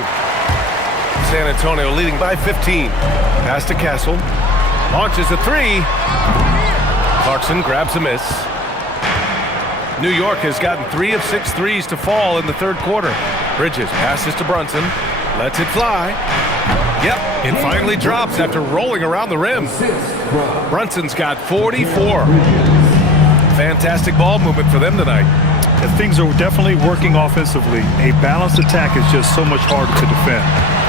San Antonio leading by 15. Pass to Castle. Launches a 3. Clarkson grabs a miss. New York has gotten 3 of 6 threes to fall in the third quarter. Bridges passes to Brunson. Lets it fly. Yep, it finally drops after rolling around the rim. Brunson's got 44. Fantastic ball movement for them tonight. And things are definitely working offensively. A balanced attack is just so much harder to defend.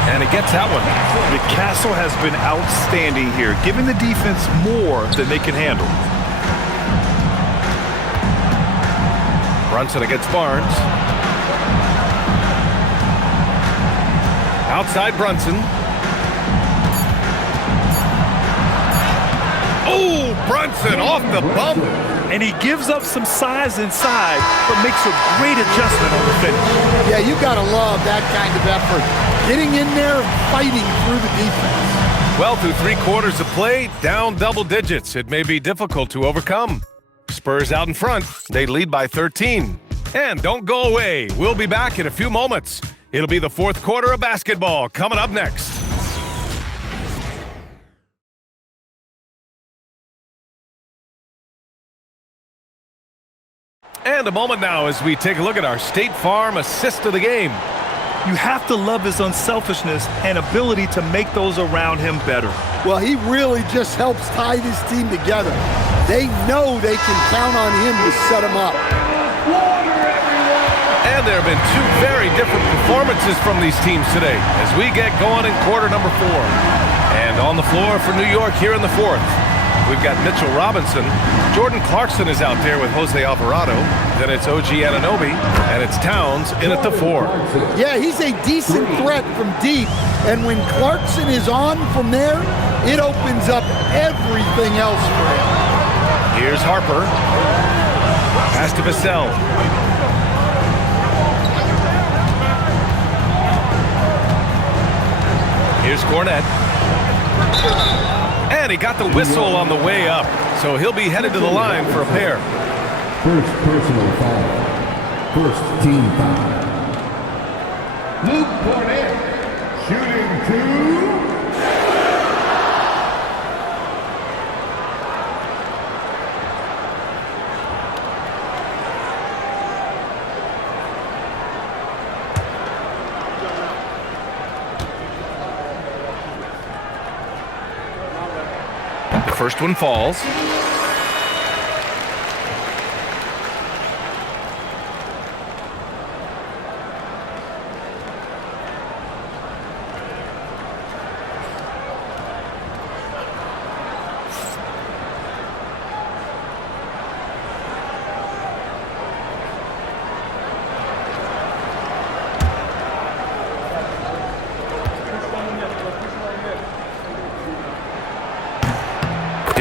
And he gets that one. The Castle has been outstanding here, giving the defense more than they can handle. Brunson against Barnes. Outside Brunson. Oh, Brunson off the bump. And he gives up some size inside, but makes a great adjustment on the finish. Yeah, you got to love that kind of effort. Getting in there and fighting through the defense. Well, through 3 quarters of play, down double digits. It may be difficult to overcome. Spurs out in front. They lead by 13. And don't go away. We'll be back in a few moments. It'll be the fourth quarter of basketball coming up next. And a moment now as we take a look at our State Farm assist of the game. You have to love his unselfishness and ability to make those around him better. Well, he really just helps tie this team together. They know they can count on him to set them up. And there have been 2 very different performances from these teams today as we get going in quarter number 4. And on the floor for New York here in the fourth, we've got Mitchell Robinson. Jordan Clarkson is out there with Jose Alvarado. Then it's OG Anunoby, and it's Towns in at the 4. Yeah, he's a decent threat from deep. And when Clarkson is on from there, it opens up everything else for him. Here's Harper. Pass to Vassell. Here's Cornette. And he got the whistle on the way up, so he'll be headed to the line for a pair. First personal foul. First team foul. Luke Cornette, shooting 2. The first one falls.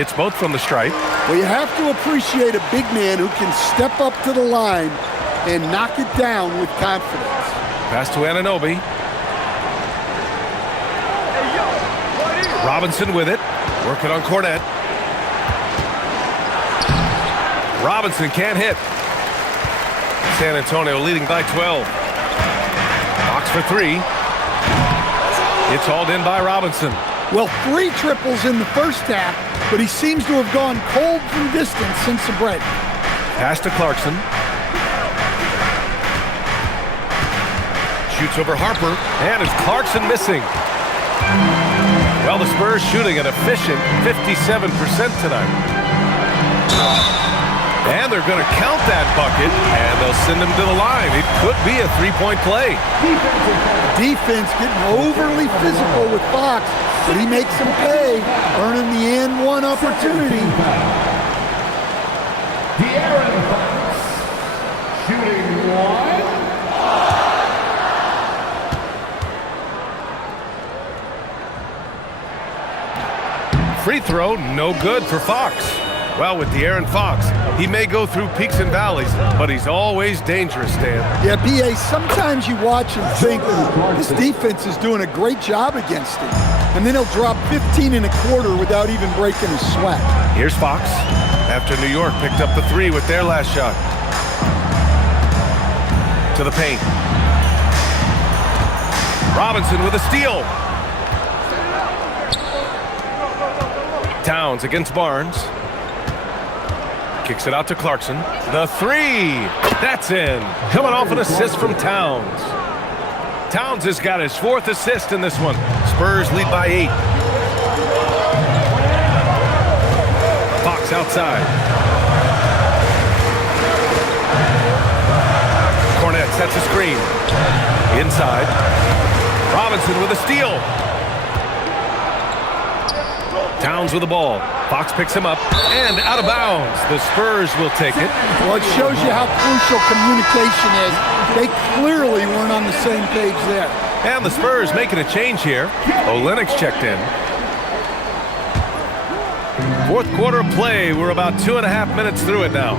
It's both from the stripe. Well, you have to appreciate a big man who can step up to the line and knock it down with confidence. Pass to Anunoby. Robinson with it. Working on Cornette. Robinson can't hit. San Antonio leading by 12. Box for 3. It's hauled in by Robinson. Well, 3 triples in the first half, but he seems to have gone cold from distance since the break. Pass to Clarkson. Shoots over Harper, and it's Clarkson missing. Well, the Spurs shooting an efficient 57% tonight. And they're going to count that bucket, and they'll send him to the line. It could be a three-point play. Defense getting overly physical with Fox, but he makes them pay, earning the and one opportunity. De'Aaron Fox, shooting one. Free throw, no good for Fox. Well, with De'Aaron Fox, he may go through peaks and valleys, but he's always dangerous, Dan. Yeah, B.A., sometimes you watch and think, this defense is doing a great job against him. And then he'll drop 15 and a quarter without even breaking a sweat. Here's Fox, after New York picked up the three with their last shot. To the paint. Robinson with a steal. Towns against Barnes. Kicks it out to Clarkson. The three. That's in. Coming off an assist from Towns. Towns has got his fourth assist in this one. Spurs lead by 8. Fox outside. Cornet sets a screen. Inside. Robinson with a steal. Towns with the ball. Fox picks him up and out of bounds. The Spurs will take it. Well, it shows you how crucial communication is. They clearly weren't on the same page there. And the Spurs making a change here. Olynyk's checked in. Fourth quarter of play. We're about 2.5 minutes through it now.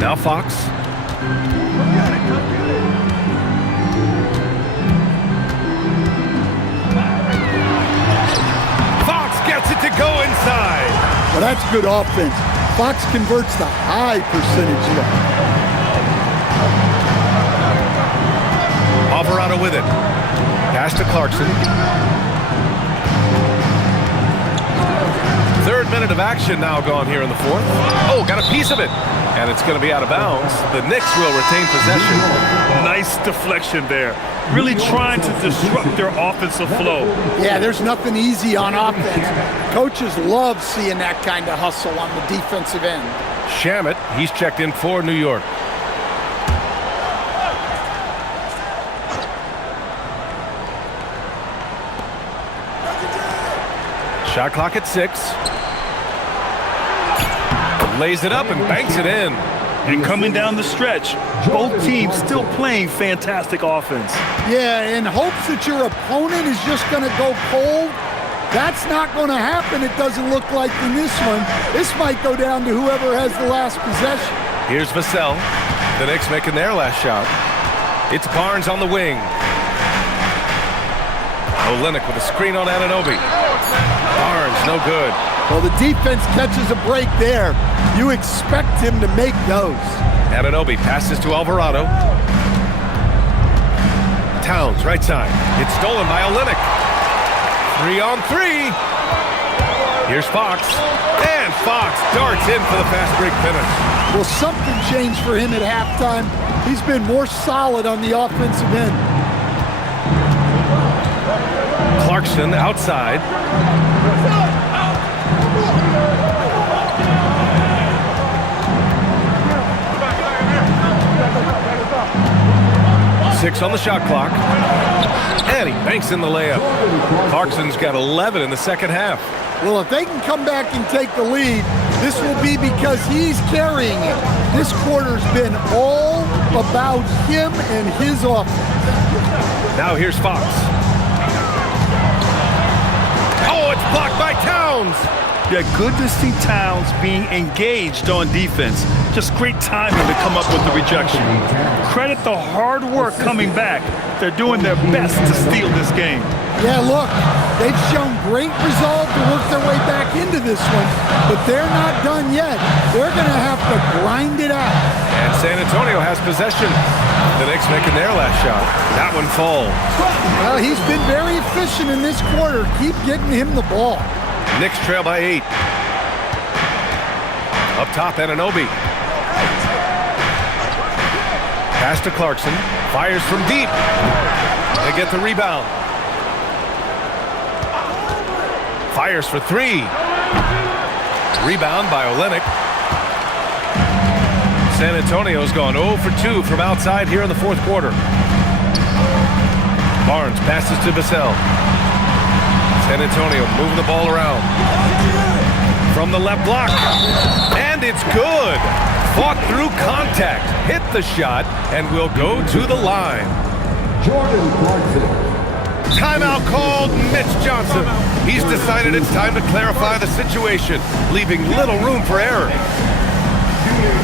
Now Fox. Gets it to go inside. Well, that's good offense. Fox converts the high percentage there. Alvarado with it. Pass to Clarkson. Third minute of action now gone here in the fourth. Oh, got a piece of it. And it's going to be out of bounds. The Knicks will retain possession. Nice deflection there. Really trying to disrupt their offensive flow. Yeah, there's nothing easy on offense. Coaches love seeing that kind of hustle on the defensive end. Shamet, he's checked in for New York. Shot clock at 6. Lays it up and banks it in. And coming down the stretch, both teams still playing fantastic offense. Yeah, in hopes that your opponent is just going to go cold. That's not going to happen, it doesn't look like in this one. This might go down to whoever has the last possession. Here's Vassell. The Knicks making their last shot. It's Barnes on the wing. Olynyk with a screen on Anunoby. Barnes, no good. Well, the defense catches a break there. You expect him to make those. Anunoby passes to Alvarado. Towns, right side. It's stolen by Olynyk. 3-on-3. Here's Fox. And Fox darts in for the fast break finish. Well, something changed for him at halftime. He's been more solid on the offensive end. Clarkson outside. Six on the shot clock. And he banks in the layup. Clarkson's got 11 in the second half. Well, if they can come back and take the lead, this will be because he's carrying it. This quarter's been all about him and his offense. Now here's Fox. Oh, it's blocked by Towns. Yeah, good to see Towns being engaged on defense. Just great timing to come up with the rejection. Credit the hard work coming back. They're doing their best to steal this game. Yeah, look, they've shown great resolve to work their way back into this one, but they're not done yet. They're going to have to grind it out. And San Antonio has possession. The Knicks making their last shot. That one falls. Well, he's been very efficient in this quarter. Keep getting him the ball. Knicks trail by 8. Up top, Anunoby. Pass to Clarkson. Fires from deep. They get the rebound. Fires for 3. Rebound by Olynyk. San Antonio's gone 0 for 2 from outside here in the fourth quarter. Barnes passes to Vassell. San Antonio moving the ball around. From the left block. And it's good. Fought through contact. Hit the shot and will go to the line. Jordan Clarkson. Timeout called Mitch Johnson. He's decided it's time to clarify the situation, leaving little room for error. Timeout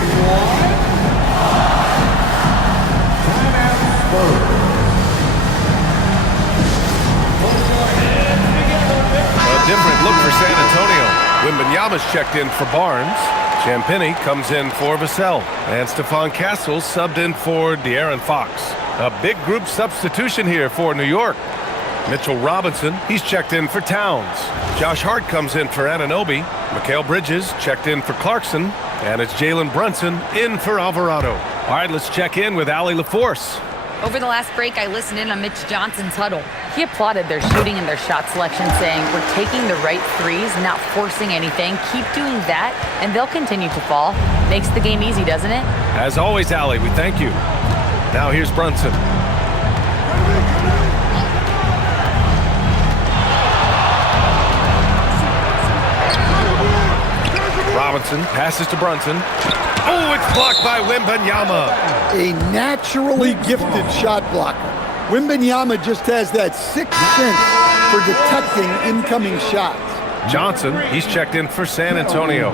Spurs. A different look for San Antonio. Wembanyama's checked in for Barnes. Champagnie comes in for Vassell. And Stephon Castle subbed in for De'Aaron Fox. A big group substitution here for New York. Mitchell Robinson, he's checked in for Towns. Josh Hart comes in for Anunoby. Mikal Bridges checked in for Clarkson. And it's Jalen Brunson in for Alvarado. All right, let's check in with Allie LaForce. Over the last break, I listened in on Mitch Johnson's huddle. He applauded their shooting and their shot selection, saying, "We're taking the right threes, not forcing anything. Keep doing that, and they'll continue to fall." Makes the game easy, doesn't it? As always, Allie, we thank you. Now here's Brunson. Robinson passes to Brunson. Oh, it's blocked by Wembanyama. A naturally gifted shot blocker. Wembanyama just has that sixth sense for detecting incoming shots. Johnson, he's checked in for San Antonio.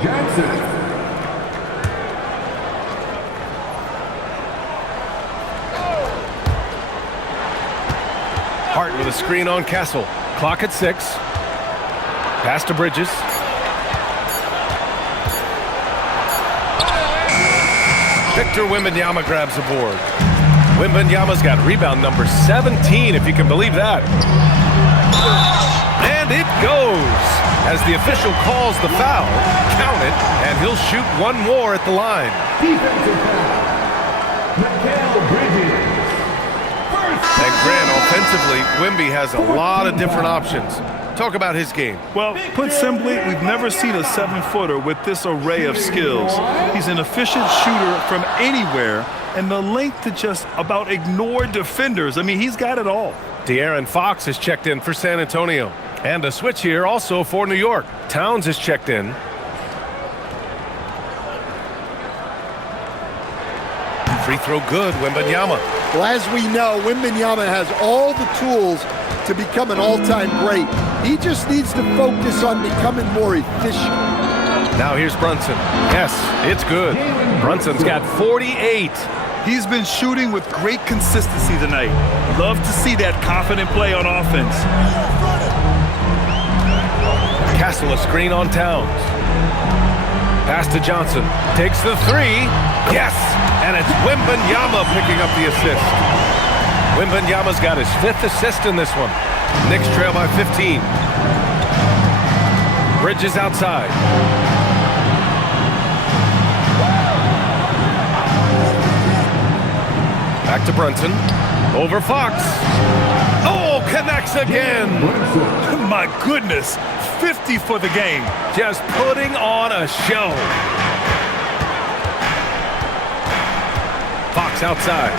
Hart with a screen on Castle. Clock at 6. Pass to Bridges. Victor Wembanyama grabs the board. Wembanyama's got rebound number 17, if you can believe that. And it goes. As the official calls the foul, count it, and he'll shoot one more at the line. Defensive foul. Mikal Bridges. And Grant, offensively, Wemby has a lot of different options. Talk about his game. Well, put simply, we've never seen a 7-footer with this array of skills. He's an efficient shooter from anywhere, and the length to just about ignore defenders. I mean, he's got it all. De'Aaron Fox is checked in for San Antonio. And a switch here also for New York. Towns is checked in. Free throw good, Wembanyama. Well, as we know, Wembanyama has all the tools to become an all-time great. He just needs to focus on becoming more efficient. Now here's Brunson. Yes, it's good. Brunson's got 48. He's been shooting with great consistency tonight. Love to see that confident play on offense. Castle a screen on Towns. Pass to Johnson. Takes the 3. Yes! And it's Wembanyama picking up the assist. Wembanyama's got his 5th assist in this one. Knicks trail by 15. Bridges outside. Back to Brunson. Over Fox. Oh, connects again. My goodness, 50 for the game. Just putting on a show. Fox outside.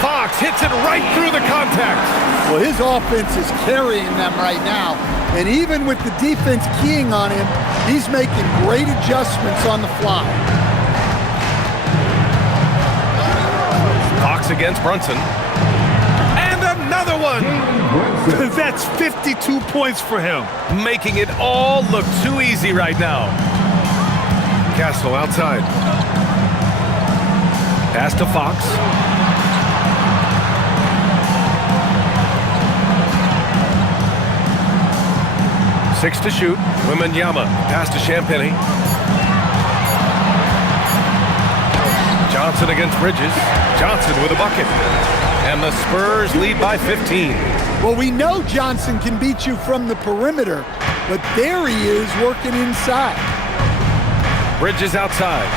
Fox hits it right through the contact. Well, his offense is carrying them right now. And even with the defense keying on him, he's making great adjustments on the fly. Fox against Brunson. And another one. That's 52 points for him. Making it all look too easy right now. Castle outside. Pass to Fox. Six to shoot. Wembanyama. Pass to Champagnie. Johnson against Bridges. Johnson with a bucket. And the Spurs lead by 15. Well, we know Johnson can beat you from the perimeter, but there he is working inside. Bridges outside.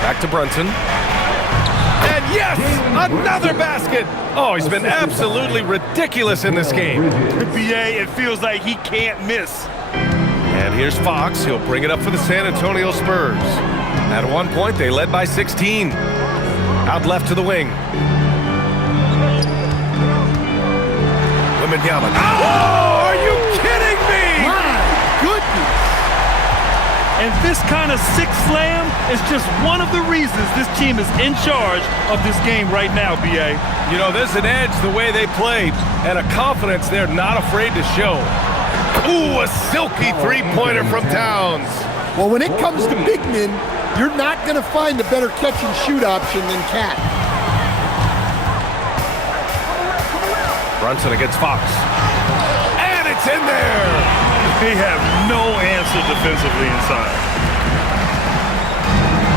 Back to Brunson. And yes, Another basket. Oh, he's been absolutely ridiculous in this game. BA, it feels like he can't miss. And here's Fox. He'll bring it up for the San Antonio Spurs. At one point, they led by 16. Out left to the wing. Wembanyama. Oh, are you kidding me? My goodness. And this kind of sick slam is just one of the reasons this team is in charge of this game right now, BA. You know, there's an edge the way they play and a confidence they're not afraid to show. Ooh, a silky three-pointer from Towns. Well, when it comes to big men, you're not going to find a better catch-and-shoot option than Cat. Brunson against Fox. And it's in there! They have no answer defensively inside.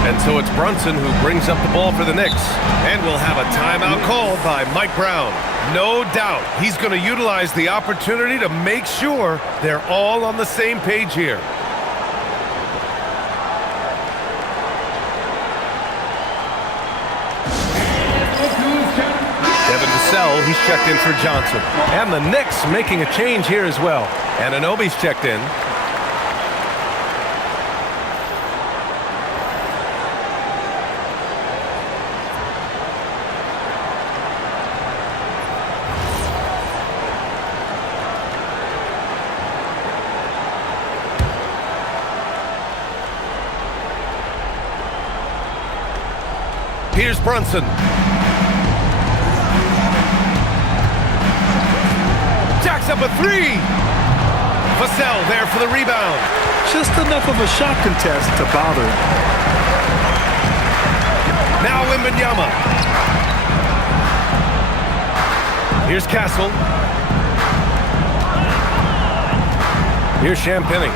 And so it's Brunson who brings up the ball for the Knicks. And we'll have a timeout called by Mike Brown. No doubt he's going to utilize the opportunity to make sure they're all on the same page here. He's checked in for Johnson. And the Knicks making a change here as well. And Anunoby's checked in. Here's Brunson. Up a three. Vassell there for the rebound. Just enough of a shot contest to bother. Now Wembanyama. Here's Castle. Here's Champagny.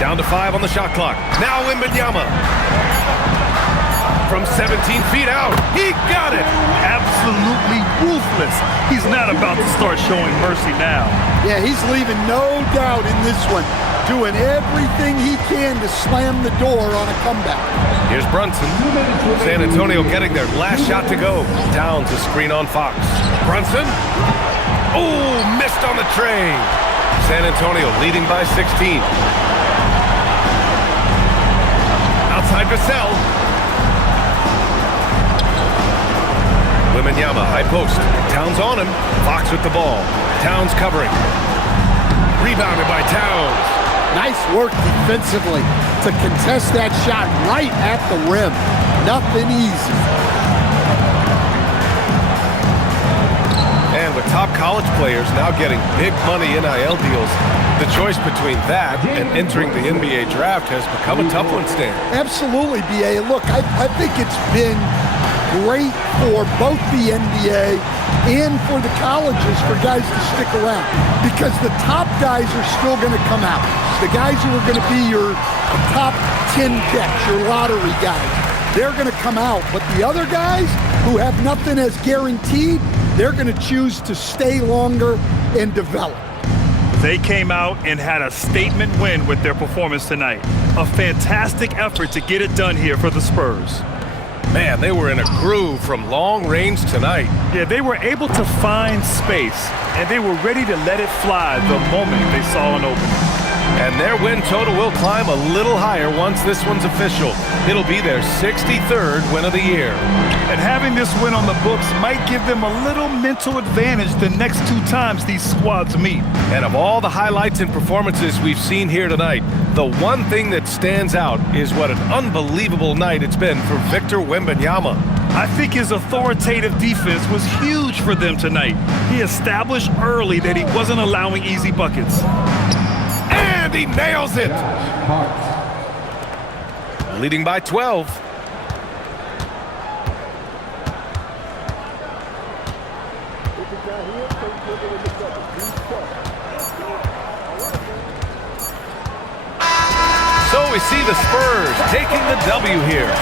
Down to 5 on the shot clock. Now Wembanyama. From 17 feet out. He got it. Absolutely ruthless. He's not about to start showing mercy now. Yeah, he's leaving no doubt in this one. Doing everything he can to slam the door on a comeback. Here's Brunson. San Antonio getting their last shot to go. Towns a screen on Fox. Brunson. Oh, missed on the tray. San Antonio leading by 16. Outside Vassell. Wembanyama, high post. Towns on him. Fox with the ball. Towns covering. Rebounded by Towns. Nice work defensively to contest that shot right at the rim. Nothing easy. And with top college players now getting big money NIL deals, the choice between that and entering the NBA draft has become a tough one, Stan. Absolutely, BA. Look, I think it's been great for both the NBA and for the colleges for guys to stick around because the top guys are still going to come out. The guys who are going to be your top 10 picks, your lottery guys, they're going to come out. But the other guys who have nothing as guaranteed, they're going to choose to stay longer and develop. They came out and had a statement win with their performance tonight. A fantastic effort to get it done here for the Spurs. Man, they were in a groove from long range tonight. Yeah, they were able to find space, and they were ready to let it fly the moment they saw an opening. And their win total will climb a little higher once this one's official. It'll be their 63rd win of the year. And having this win on the books might give them a little mental advantage the next 2 times these squads meet. And of all the highlights and performances we've seen here tonight, the one thing that stands out is what an unbelievable night it's been for Victor Wembanyama. I think his authoritative defense was huge for them tonight. He established early that he wasn't allowing easy buckets. And he nails it! Leading by 12. So we see the Spurs taking the W here.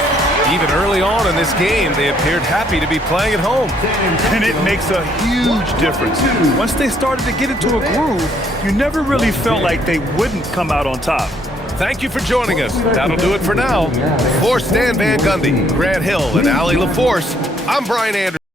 Even early on in this game, they appeared happy to be playing at home. And it makes a huge difference. Once they started to get into a groove, you never really felt like they wouldn't come out on top. thank you for joining us. That'll do it for now. For Stan Van Gundy, Grant Hill, and Allie LaForce, I'm Brian Anderson.